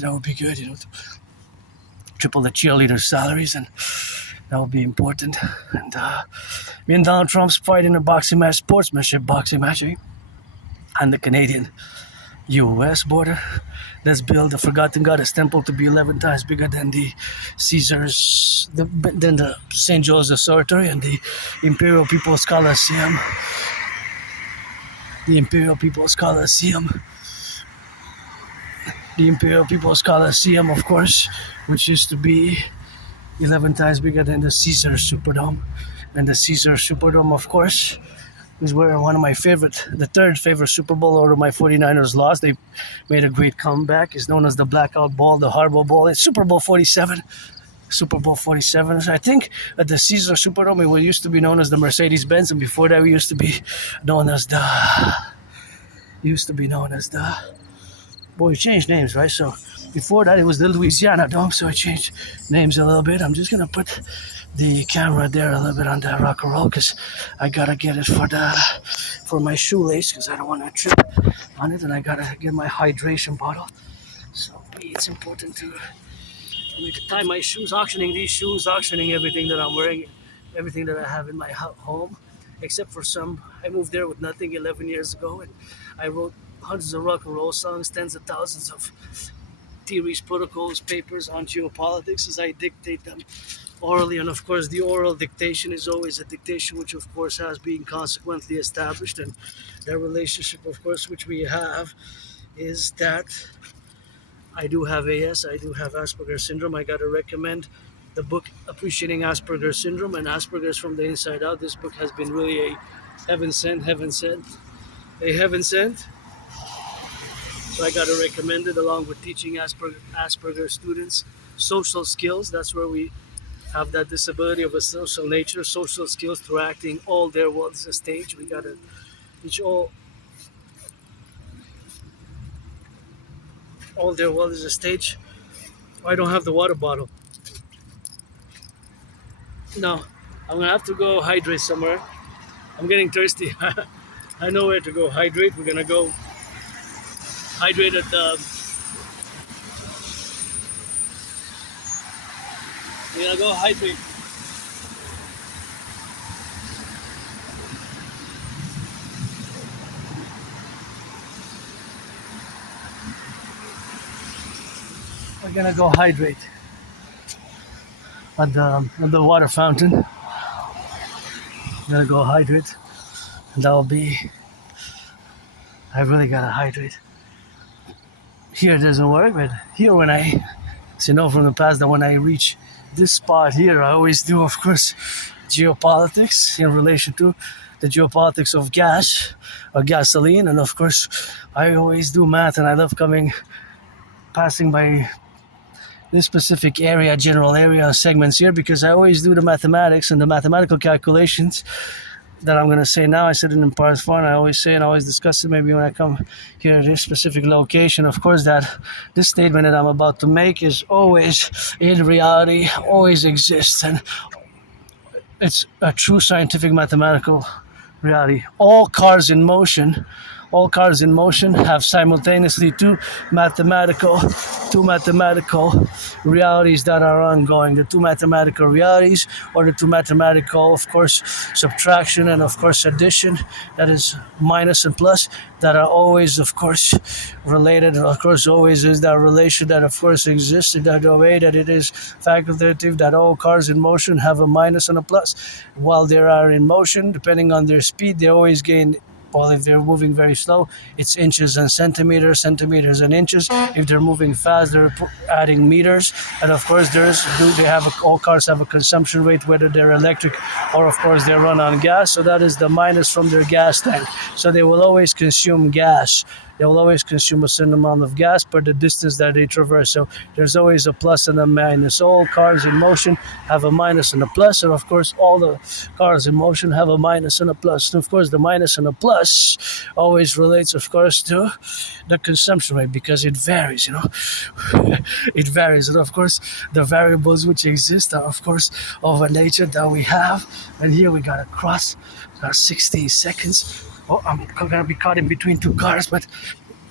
That would be good, you know. Triple the cheerleader salaries, and that would be important. And me and Donald Trump's fight in a boxing match, sportsmanship boxing match, eh? And the Canadian-U.S. border. Let's build the Forgotten Goddess Temple to be 11 times bigger than the Caesars, than the St. Joseph's Oratory and the Imperial People's Coliseum. The Imperial People's Coliseum, of course, which used to be 11 times bigger than the Caesar Superdome. And the Caesar Superdome, of course, is where one of my the third favorite Super Bowl order my 49ers lost. They made a great comeback. It's known as the Blackout Ball, the Harbor Bowl. It's Super Bowl 47. So I think at the Caesar Superdome, it used to be known as the Mercedes-Benz, and before that, we used to be known as the... Boy, we changed names, right? So before that, it was the Louisiana Dome, so I changed names a little bit. I'm just gonna put the camera there a little bit on that Rock&Roll, because I gotta get it for my shoelace, because I don't want to trip on it, and I gotta get my hydration bottle. So it's important for me to tie my shoes, auctioning these shoes, auctioning everything that I'm wearing, everything that I have in my home, except for some. I moved there with nothing 11 years ago, and I wrote hundreds of Rock&Roll songs, tens of thousands of theories, protocols, papers on geopolitics as I dictate them orally, and of course the oral dictation is always a dictation which of course has been consequently established, and that relationship of course which we have is that I do have AS, I do have Asperger's syndrome. I gotta recommend the book Appreciating Asperger's Syndrome and Asperger's from the Inside Out. This book has been really a heaven sent, a heaven sent. So I gotta recommend it along with teaching Asperger students social skills. That's where we have that disability of a social nature, social skills through acting. All their world is a stage. We gotta teach all their world is a stage. I don't have the water bottle. No, I'm gonna have to go hydrate somewhere. I'm getting thirsty. I know where to go hydrate. We're gonna go hydrate at the. We're gonna go hydrate. We're gonna go hydrate at the water fountain. We're gonna go hydrate, and that'll be. I really gotta hydrate. Here it doesn't work, but here when I, so you know from the past that when I reach this spot here, I always do, of course, geopolitics in relation to the geopolitics of gas or gasoline, and of course, I always do math, and I love passing by this specific area, general area segments here, because I always do the mathematics and the mathematical calculations that I'm going to say now. I said it in part 1. I always say and I always discuss it maybe when I come here to this specific location. Of course, that this statement that I'm about to make is always in reality, always exists, and it's a true scientific mathematical reality. All cars in motion have simultaneously two mathematical realities that are ongoing. The two mathematical realities, or the two mathematical, of course, subtraction and of course addition, that is minus and plus, that are always, of course, related. And of course, always is that relation that of course exists in that way that it is facultative, that all cars in motion have a minus and a plus. While they are in motion, depending on their speed, they always gain. Well, if they're moving very slow, it's inches and centimeters and inches. If they're moving fast, they're adding meters. And of course, all cars have a consumption rate, whether they're electric or of course they run on gas. So that is the minus from their gas tank. So they will always consume gas. They will always consume a certain amount of gas per the distance that they traverse. So there's always a plus and a minus. All cars in motion have a minus and a plus, and of course all the cars in motion have a minus and a plus. And of course the minus and a plus always relates, of course, to the consumption rate, because it varies, it varies. And of course the variables which exist are of course of a nature that we have. And here we got to cross 60 seconds. Oh, I'm gonna be caught in between two cars, but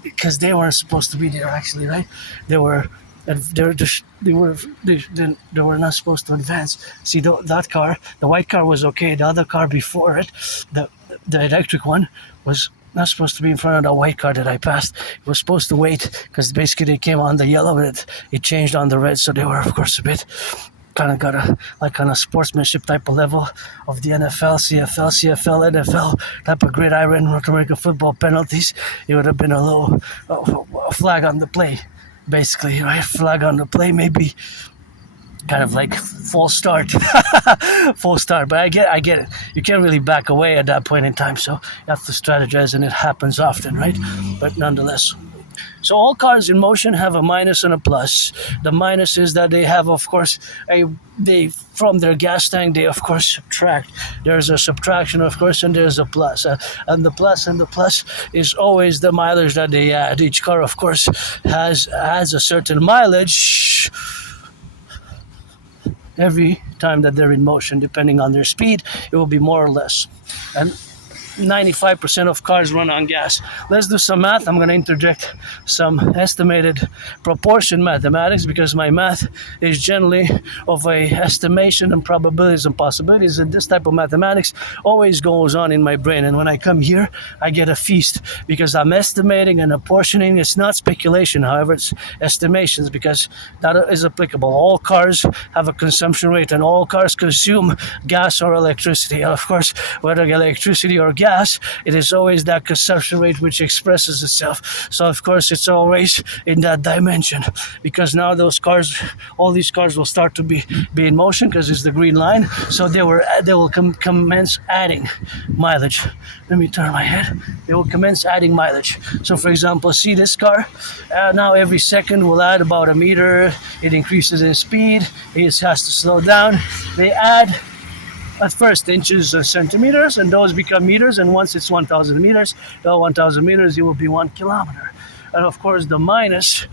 because they weren't supposed to be there, actually, right? They were not supposed to advance. See, that car, the white car, was okay. The other car before it, the electric one, was not supposed to be in front of the white car that I passed. It was supposed to wait because basically they came on the yellow, but it changed on the red, so they were, of course, a bit. Kind of got a sportsmanship type of level of the NFL, CFL, NFL type of gridiron North American football penalties. It would have been a little flag on the play, basically, right? Flag on the play, maybe kind of like full start, full start. But I get it. You can't really back away at that point in time, so you have to strategize, and it happens often, right? But nonetheless. So all cars in motion have a minus and a plus. The minus is that they have, of course, from their gas tank, they of course subtract. There's a subtraction, of course, and there's a plus. And the plus is always the mileage that they add. Each car, of course, adds a certain mileage every time that they're in motion. Depending on their speed, it will be more or less. And 95% of cars run on gas. Let's do some math. I'm going to interject some estimated proportion mathematics because my math is generally of a estimation and probabilities and possibilities, and this type of mathematics always goes on in my brain. And when I come here, I get a feast because I'm estimating and apportioning. It's not speculation, however, it's estimations because that is applicable. All cars have a consumption rate and all cars consume gas or electricity. And of course, whether electricity or gas, it is always that consumption rate which expresses itself. So of course it's always in that dimension because now all these cars will start to be in motion because it's the green line. So they will commence adding mileage. Let me turn my head. They will commence adding mileage. So for example, see this car? Now every second will add about a meter. It increases in speed. It has to slow down. They add at first inches or centimeters, and those become meters, and once it's 1,000 meters, 1,000 meters, it will be 1 kilometer. And of course the minus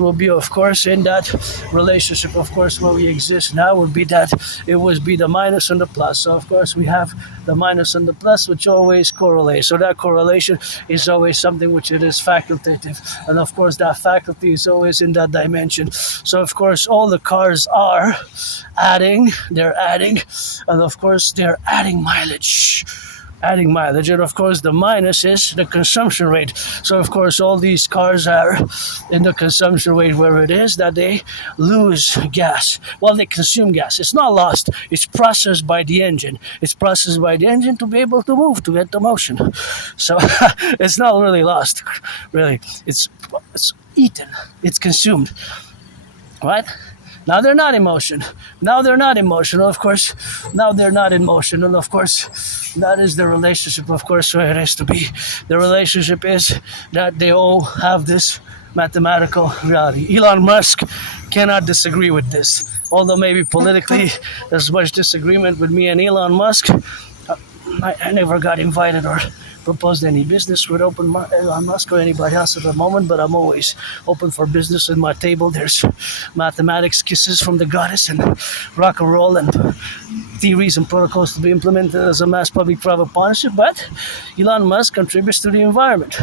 will be, of course, in that relationship, of course, where we exist now would be that it would be the minus and the plus. So of course we have the minus and the plus, which always correlate. So that correlation is always something which it is facultative, and of course that faculty is always in that dimension. So of course all the cars are adding, and of course they're adding mileage, and of course the minus is the consumption rate. So of course all these cars are in the consumption rate where it is that they lose gas. Well, they consume gas. It's not lost. It's processed by the engine. To be able to move, to get the motion. So it's not really lost. Really, it's eaten. It's consumed. Right? Now they're not in motion. Of course. Now they're not in motion. And of course, that is the relationship, of course, where it is to be. The relationship is that they all have this mathematical reality. Elon Musk cannot disagree with this. Although maybe politically there's much disagreement with me and Elon Musk, I never got invited or proposed any business with Elon Musk or anybody else at the moment, but I'm always open for business. At my table there's mathematics, kisses from the goddess, and Rock&Roll, and theories and protocols to be implemented as a mass public-private partnership. But Elon Musk contributes to the environment.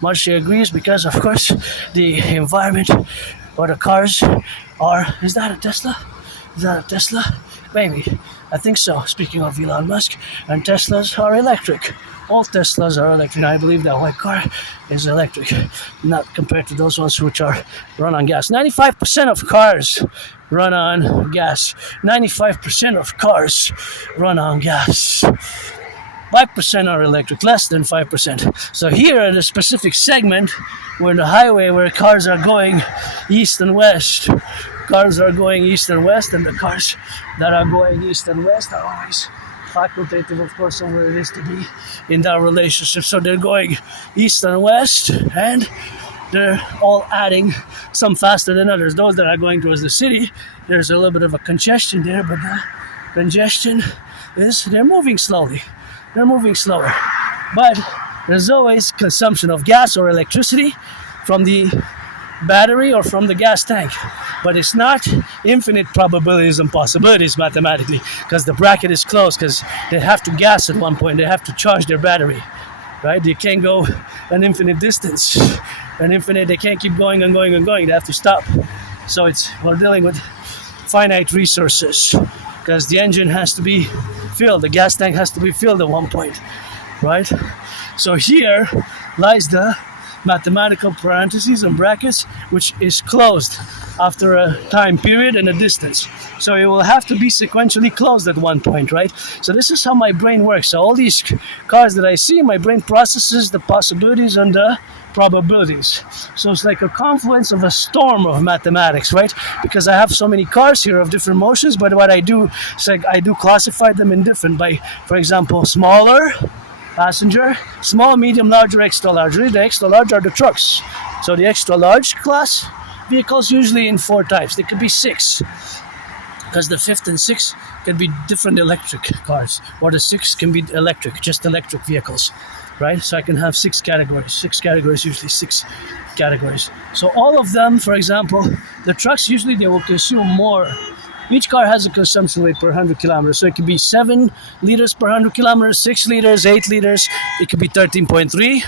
Much agrees because, of course, the environment or the cars are... Is that a Tesla? Maybe. I think so. Speaking of Elon Musk, and Teslas are electric. All Teslas are electric. I believe that white car is electric, not compared to those ones which are run on gas. 95% of cars run on gas. 95% of cars run on gas. 5% are electric, less than 5%. So here at a specific segment, we're in the highway where cars are going east and west. And the cars that are going east and west are always facultative, of course, on where it is to be in that relationship. So they're going east and west, and they're all adding, some faster than others. Those that are going towards the city, there's a little bit of a congestion there, but the congestion is they're moving slowly. But there's always consumption of gas or electricity from the battery or from the gas tank. But it's not infinite probabilities and possibilities mathematically, because the bracket is closed, because they have to gas at one point. They have to charge their battery, right? They can't go an infinite distance. They can't keep going and going and going. They have to stop. So we're dealing with finite resources, because the engine has to be filled. The gas tank has to be filled at one point, right? So here lies the mathematical parentheses and brackets, which is closed after a time period and a distance. So it will have to be sequentially closed at one point, right? So this is how my brain works. So all these cars that I see, my brain processes the possibilities and the probabilities. So it's like a confluence of a storm of mathematics, right? Because I have so many cars here of different motions, but what I do is I do classify them in different by, for example, smaller, passenger, small, medium, large, or extra large. Really, the extra large are the trucks. So the extra large class vehicles usually in 4 types. They could be 6, because the 5th and 6th can be different electric cars, or the 6th can be electric, just electric vehicles, right? So I can have 6 categories. 6 categories, usually 6 categories. So all of them, for example, the trucks usually they will consume more Each car has a consumption rate per 100 kilometers. So it could be 7 liters per 100 kilometers, 6 liters, 8 liters. It could be 13.3.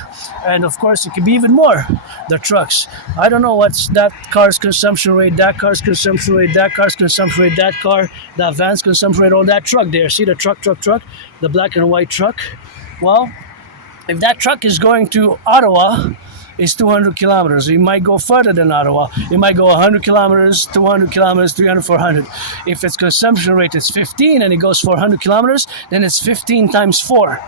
And of course, it could be even more. The trucks. I don't know what's that car's consumption rate, that car's consumption rate, that car's consumption rate, that van's consumption rate, all that truck there. See the truck, the black and white truck? Well, if that truck is going to Ottawa, it's 200 kilometers. It might go further than Ottawa. It might go 100 kilometers, 200 kilometers, 300, 400. If its consumption rate is 15 and it goes 400 kilometers, then it's 15 times 4,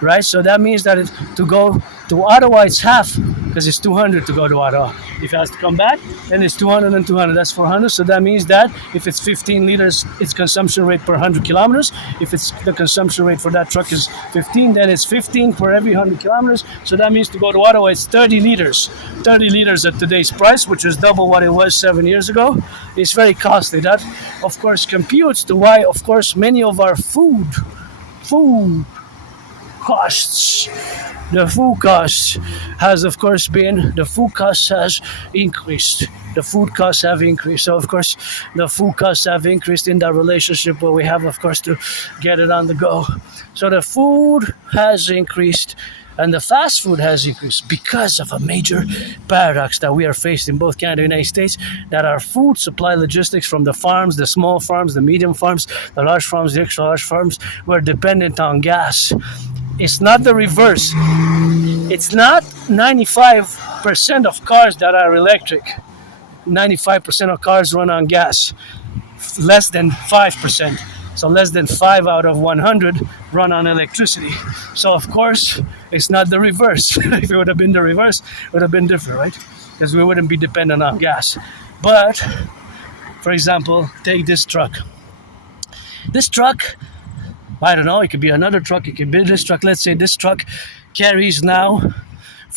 right? So that means that to go to Ottawa, it's half, because it's 200 to go to Ottawa. If it has to come back, then it's 200 and 200. That's 400. So that means that if it's 15 liters, its consumption rate per 100 kilometers. If it's the consumption rate for that truck is 15, then it's 15 for every 100 kilometers. So that means to go to Ottawa, it's 30 liters. 30 liters at today's price, which is double what it was 7 years ago. It's very costly. That, of course, computes to why, of course, many of our food costs. The food costs has, of course, the food costs has increased. The food costs have increased. So, of course, the food costs have increased in that relationship where we have, of course, to get it on the go. So the food has increased and the fast food has increased because of a major paradox that we are faced in both Canada and the United States, that our food supply logistics from the farms, the small farms, the medium farms, the large farms, the extra large farms, we're dependent on gas. It's not the reverse. It's not 95% of cars that are electric. 95% of cars run on gas. Less than 5%. So less than 5 out of 100 run on electricity. So of course, it's not the reverse. If it would have been the reverse, it would have been different, right? Because we wouldn't be dependent on gas. But, for example, take this truck. This truck, I don't know, it could be another truck, it could be this truck. Let's say this truck carries now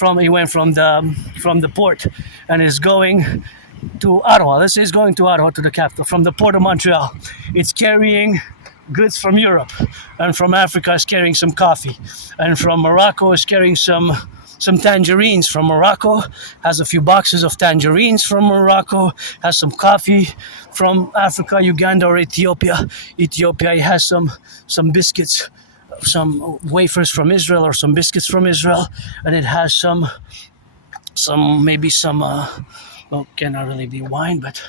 it went from the port and is going to Ottawa. Let's say it's going to Ottawa, to the capital, from the port of Montreal. It's carrying goods from Europe, and from Africa it's carrying some coffee, and from Morocco it's carrying some tangerines from Morocco, has a few boxes of tangerines from Morocco, has some coffee from Africa, Uganda, or Ethiopia. Ethiopia has some biscuits, some wafers from Israel, or some biscuits from Israel, and it has some cannot really be wine, but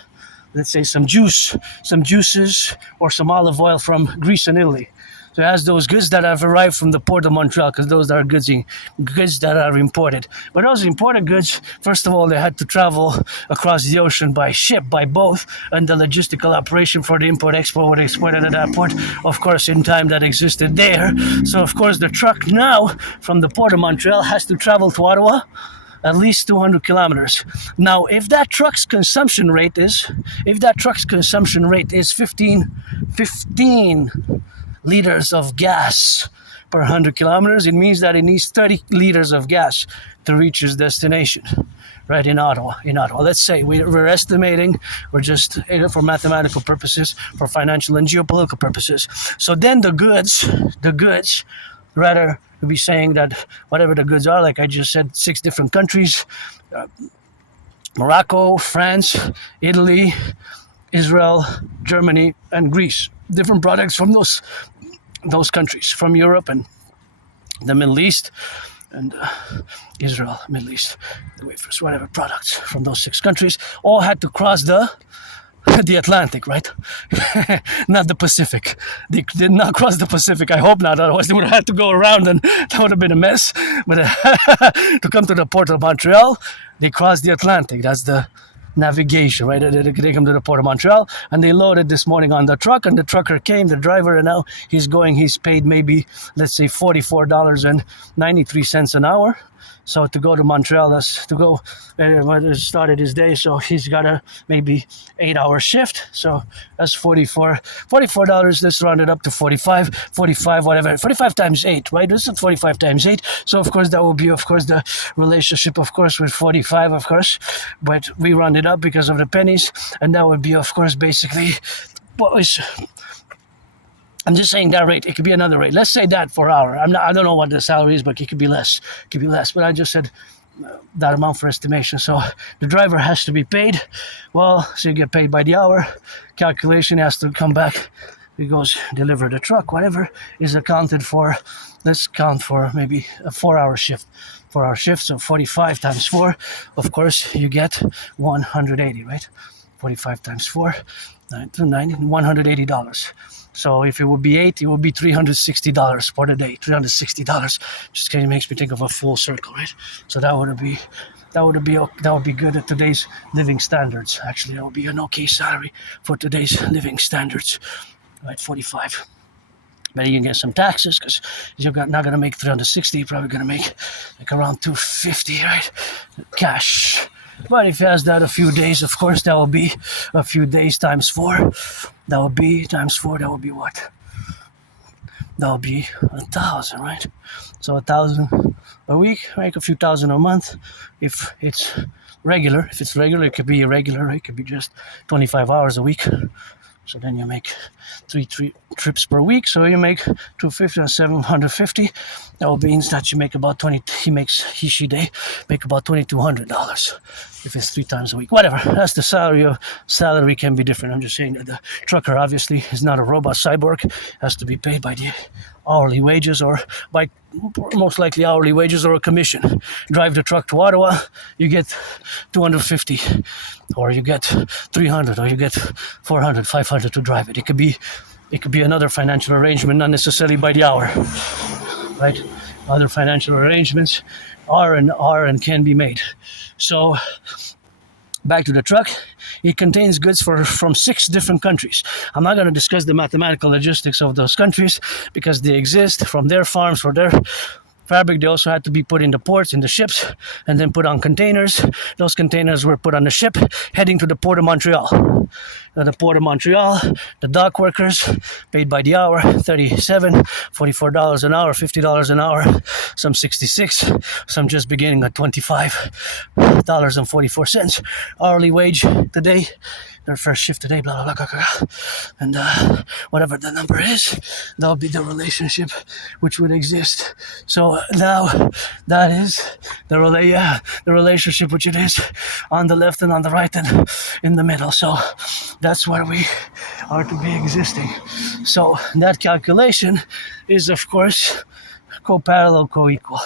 let's say some juices, or some olive oil from Greece and Italy. So it has those goods that have arrived from the port of Montreal, because those are goods that are imported. But those imported goods, first of all, they had to travel across the ocean by ship, by boat, and the logistical operation for the import-export would export it at that port, of course, in time that existed there. So, of course, the truck now from the port of Montreal has to travel to Ottawa at least 200 kilometers. Now, if that truck's consumption rate is 15 liters of gas per 100 kilometers, it means that it needs 30 liters of gas to reach its destination, right, in Ottawa. Let's say we're estimating, we're just, for mathematical purposes, for financial and geopolitical purposes. So then the goods, rather, we'll be saying that whatever the goods are, like I just said, 6 different countries, Morocco, France, Italy, Israel, Germany, and Greece. Different products from those countries, from Europe and the Middle East, and Israel, Middle East, the wafers, whatever products from those 6 countries, all had to cross the Atlantic, right? Not the Pacific. They did not cross the Pacific. I hope not. Otherwise, they would have had to go around, and that would have been a mess. But to come to the port of Montreal, they crossed the Atlantic. That's the navigation, right? They come to the port of Montreal, and they loaded this morning on the truck, and the trucker came, the driver, and now he's paid maybe, let's say, $44.93 an hour. So to go to Montreal, that's to go, started his day, so he's got a maybe 8-hour shift. So that's $44, let's round it up to 45, whatever, 45 times 8, right? This is 45 times 8. So of course that will be, of course, the relationship, of course, with 45, of course, but we round it up because of the pennies, and that would be, of course, basically, I'm just saying that rate. It could be another rate. Let's say that for hour. I don't know what the salary is, but it could be less. But I just said that amount for estimation. So the driver has to be paid. Well, so you get paid by the hour. Calculation has to come back. He goes deliver the truck, whatever is accounted for. Let's count for maybe a 4-hour shift. 4-hour shift, so 45 times 4. Of course, you get 180, right? 45 times 4, 290, $180. So if it would be 8, it would be $360 for the day. $360. Just kind of makes me think of a full circle, right? So that would be good at today's living standards. Actually, that would be an okay salary for today's living standards, right? 45. But you can get some taxes because you're not going to make 360. You're probably going to make like around 250, right? Cash. But if he has that a few days, of course, that will be a few days times 4. That would be times 4. That would be what? That would be 1,000, right? So 1,000 a week, make a few thousand a month. If it's regular, it could be irregular. It could be just 25 hours a week. So then you make three trips per week. So you make 250 and 750. That means that you make about 20. They make about $2,200 if it's 3 times a week. Whatever. That's the salary. Salary can be different. I'm just saying that the trucker obviously is not a robot cyborg. Has to be paid by the hourly wages or by most likely hourly wages or a commission. Drive the truck to Ottawa, you get 250, or you get 300, or you get 400, 500 to drive it. It could be another financial arrangement, not necessarily by the hour, right? Other financial arrangements are and can be made. So back to the truck. It contains goods from 6 different countries. I'm not going to discuss the mathematical logistics of those countries because they exist from their farms for their fabric. They also had to be put in the ports, in the ships, and then put on containers. Those containers were put on the ship heading to the Port of Montreal. At the Port of Montreal, the dock workers paid by the hour, $37, $44 an hour, $50 an hour, some 66, some just beginning at $25.44 hourly wage today. Their first shift today, blah, blah, blah, blah, blah. And whatever the number is, that'll be the relationship which would exist. So now that is the relationship which it is on the left and on the right and in the middle. So that's where we are to be existing. So that calculation is, of course, co-parallel, co-equal,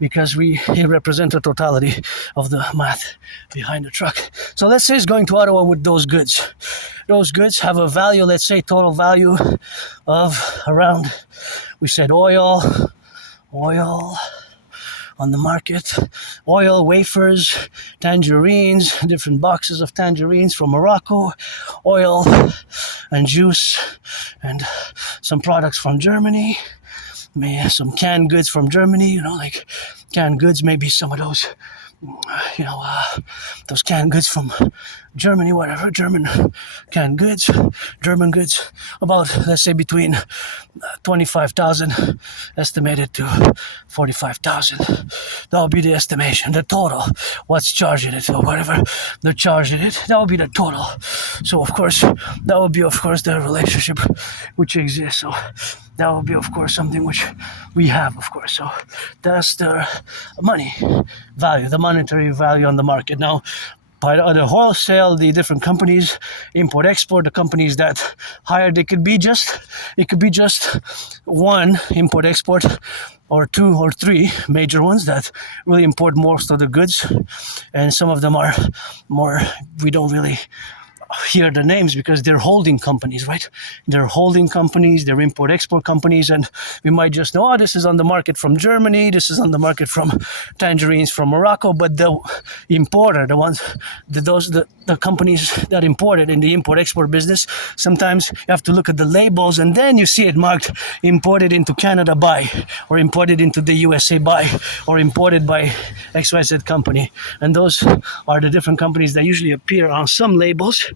because we represent the totality of the math behind the truck. So let's say it's going to Ottawa with those goods. Those goods have a value, let's say total value of around, we said oil on the market, oil, wafers, tangerines, different boxes of tangerines from Morocco, oil and juice, and some products from Germany, some canned goods from Germany, like canned goods, maybe some of those, those canned goods from Germany, whatever, German canned goods, German goods, about, let's say, between 25,000 estimated to 45,000. That will be the estimation, the total. What's charging it, or whatever they're charging it, that will be the total. So, of course, that will be, of course, the relationship which exists. So that will be, of course, something which we have, of course. So that's the money value, the monetary value on the market. Now, by the wholesale, the different companies, import, export, the companies that hire, it could be just one import, export, or 2 or 3 major ones that really import most of the goods, and some of them are more, we don't really hear the names because they're holding companies, right? They're holding companies, they're import-export companies, and we might just know, this is on the market from Germany, this is on the market from tangerines from Morocco, but the importer, the companies that imported in the import-export business, sometimes you have to look at the labels and then you see it marked imported into Canada by, or imported into the USA by, or imported by XYZ company. And those are the different companies that usually appear on some labels,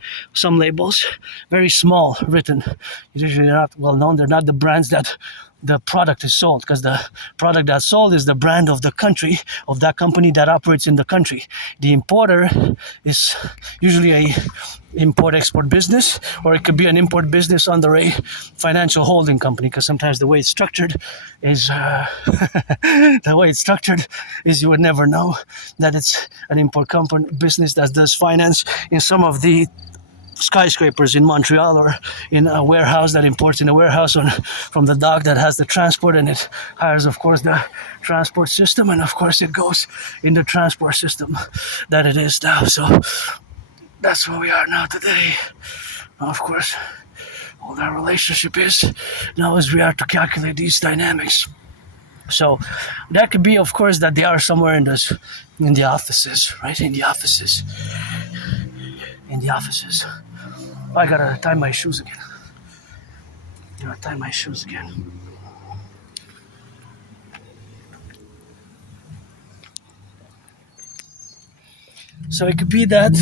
very small, written. Usually they're not well known. They're not the brands that the product is sold, because the product that's sold is the brand of the country, of that company that operates in the country. The importer is usually a import-export business, or it could be an import business under a financial holding company, because sometimes the way it's structured is you would never know that it's an import company business that does finance in some of the skyscrapers in Montreal, or in a warehouse that imports in a warehouse from the dock that has the transport, and it hires, of course, the transport system, and of course it goes in the transport system that it is now. So that's where we are now today. Of course, all that relationship is now is we have to calculate these dynamics. So that could be, of course, that they are somewhere in the offices, right? In the offices. I gotta tie my shoes again. So it could be that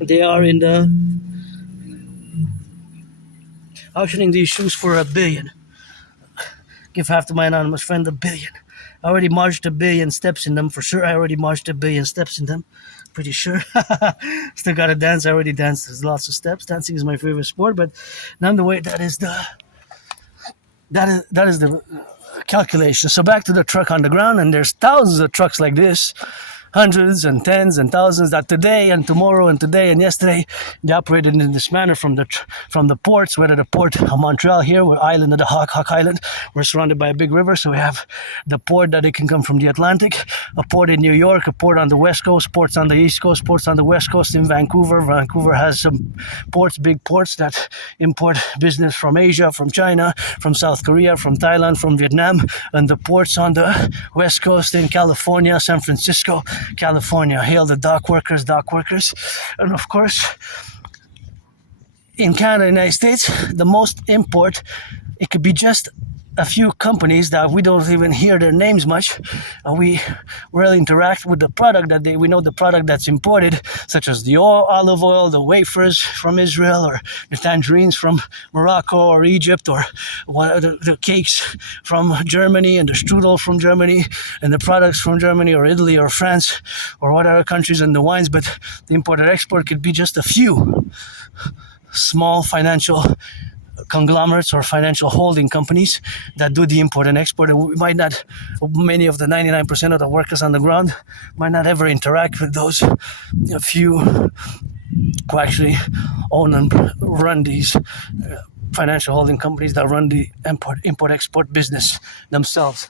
they are in the auctioning these shoes for $1 billion. Give half to my anonymous friend $1 billion. I already marched 1 billion steps in them for sure. Pretty sure. Still gotta dance. I already danced. There's lots of steps. Dancing is my favorite sport, but nonetheless, that is the calculation. So back to the truck on the ground, and there's thousands of trucks like this, hundreds and tens and thousands, that today and tomorrow and today and yesterday they operated in this manner from the ports. Whether the port of Montreal here, we're island of the Hawk Island, we're surrounded by a big river, so we have the port that it can come from the Atlantic, a port in New York, a port on the west coast, ports on the east coast, ports on the west coast in Vancouver. Vancouver has some ports, big ports that import business from Asia, from China, from South Korea, from Thailand, from Vietnam, and the ports on the west coast in California, San Francisco, California. Hail the dock workers. And of course, in Canada, United States, the most import, it could be just a few companies that we don't even hear their names much. We rarely interact with the product we know the product that's imported, such as the olive oil, the wafers from Israel, or the tangerines from Morocco or Egypt, or the cakes from Germany, and the strudel from Germany, and the products from Germany or Italy or France or what other countries, and the wines. But the import and export could be just a few small financial conglomerates or financial holding companies that do the import and export, and we might not, many of the 99% of the workers on the ground might not ever interact with those few who actually own and run these financial holding companies that run the import-export business themselves.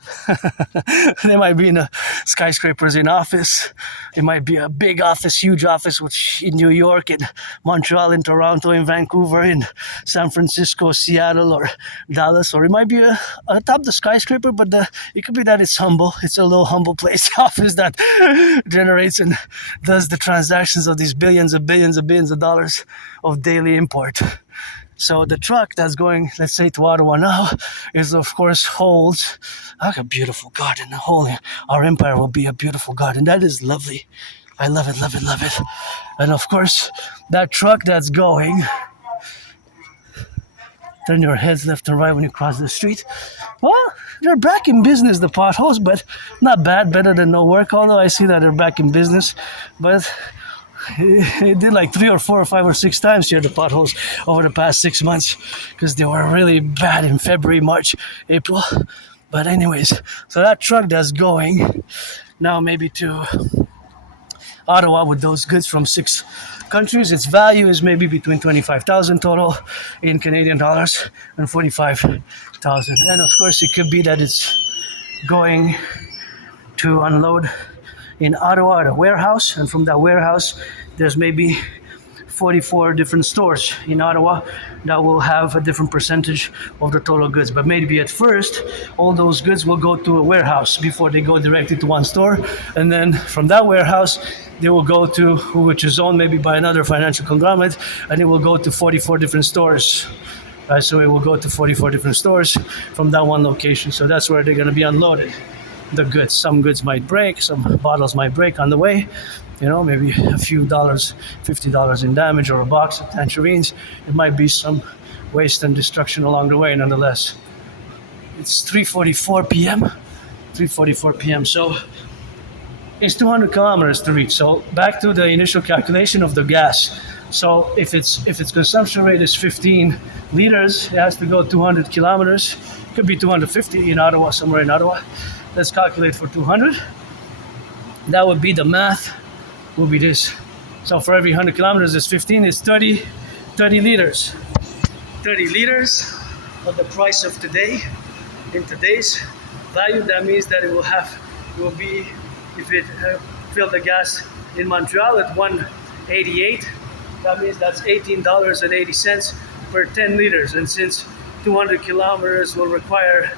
They might be in the skyscrapers in office. It might be a big office, huge office, which in New York, in Montreal, in Toronto, in Vancouver, in San Francisco, Seattle, or Dallas. Or it might be atop the skyscraper, but it could be that it's humble. It's a little humble place office that generates and does the transactions of these billions of dollars of daily import. So the truck that's going, let's say, to Ottawa now, is of course holds like a beautiful garden. Our empire will be a beautiful garden. That is lovely. I love it. And of course, that truck that's going, turn your heads left and right when you cross the street. Well, they're back in business, the potholes, but not bad. Better than no work, although I see that they're back in business. But it did like 3 or 4 or 5 or 6 times here, the potholes, over the past 6 months, because they were really bad in February, March, April. But anyways, so that truck that's going now maybe to Ottawa with those goods from 6 countries, its value is maybe between 25,000 total in Canadian dollars and 45,000. And of course, it could be that it's going to unload in Ottawa at a warehouse, and from that warehouse there's maybe 44 different stores in Ottawa that will have a different percentage of the total goods. But maybe at first all those goods will go to a warehouse before they go directly to one store, and then from that warehouse they will go to, which is owned maybe by another financial conglomerate, and it will go to 44 different stores. So it will go to 44 different stores from that one location. So that's where they're going to be unloaded, the goods. Some goods might break, some bottles might break on the way, maybe a few dollars, $50 in damage, or a box of tangerines. It might be some waste and destruction along the way. Nonetheless, It's 3:44 p.m. 3:44 p.m. So it's 200 kilometers to reach. So back to the initial calculation of the gas. So if its consumption rate is 15 liters, it has to go 200 kilometers. Could be 250 in Ottawa, somewhere in Ottawa. Let's calculate for 200. That would be the math. Will be this. So for every 100 kilometers, it's 15. It's 30 liters. 30 liters of the price of today. In today's value, that means that it will be, if it filled the gas in Montreal at 188, that means that's $18.80 per 10 liters. And since 200 kilometers will require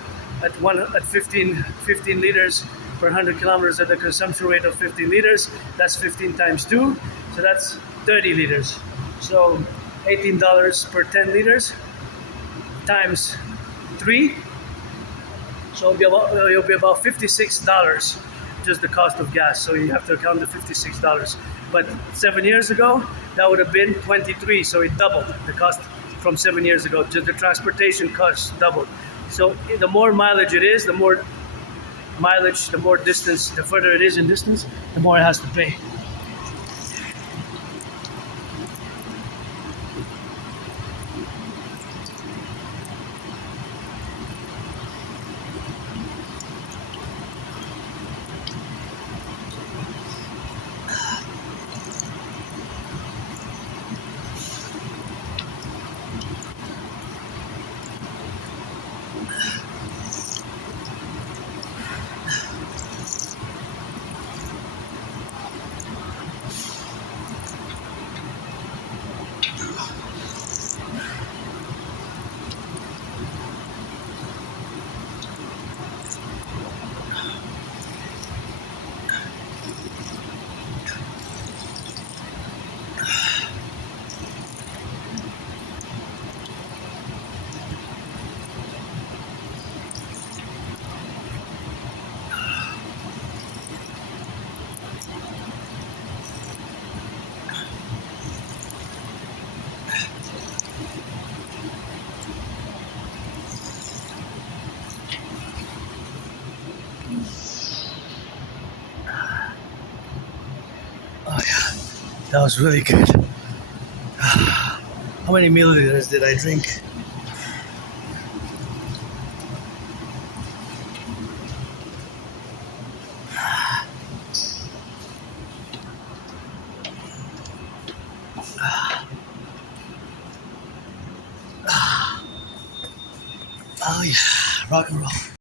at 15 liters per 100 kilometers at the consumption rate of 15 liters, that's 15 times 2, so that's 30 liters. So $18 per 10 liters times 3. So it'll be about $56, just the cost of gas. So you have to account the $56. But 7 years ago, that would have been 23. So it doubled the cost from 7 years ago. Just the transportation cost doubled. So the more mileage it is, the more distance, the further it is in distance, the more it has to pay. Oh yeah, that was really good. How many milliliters did I drink? Oh yeah, rock and roll.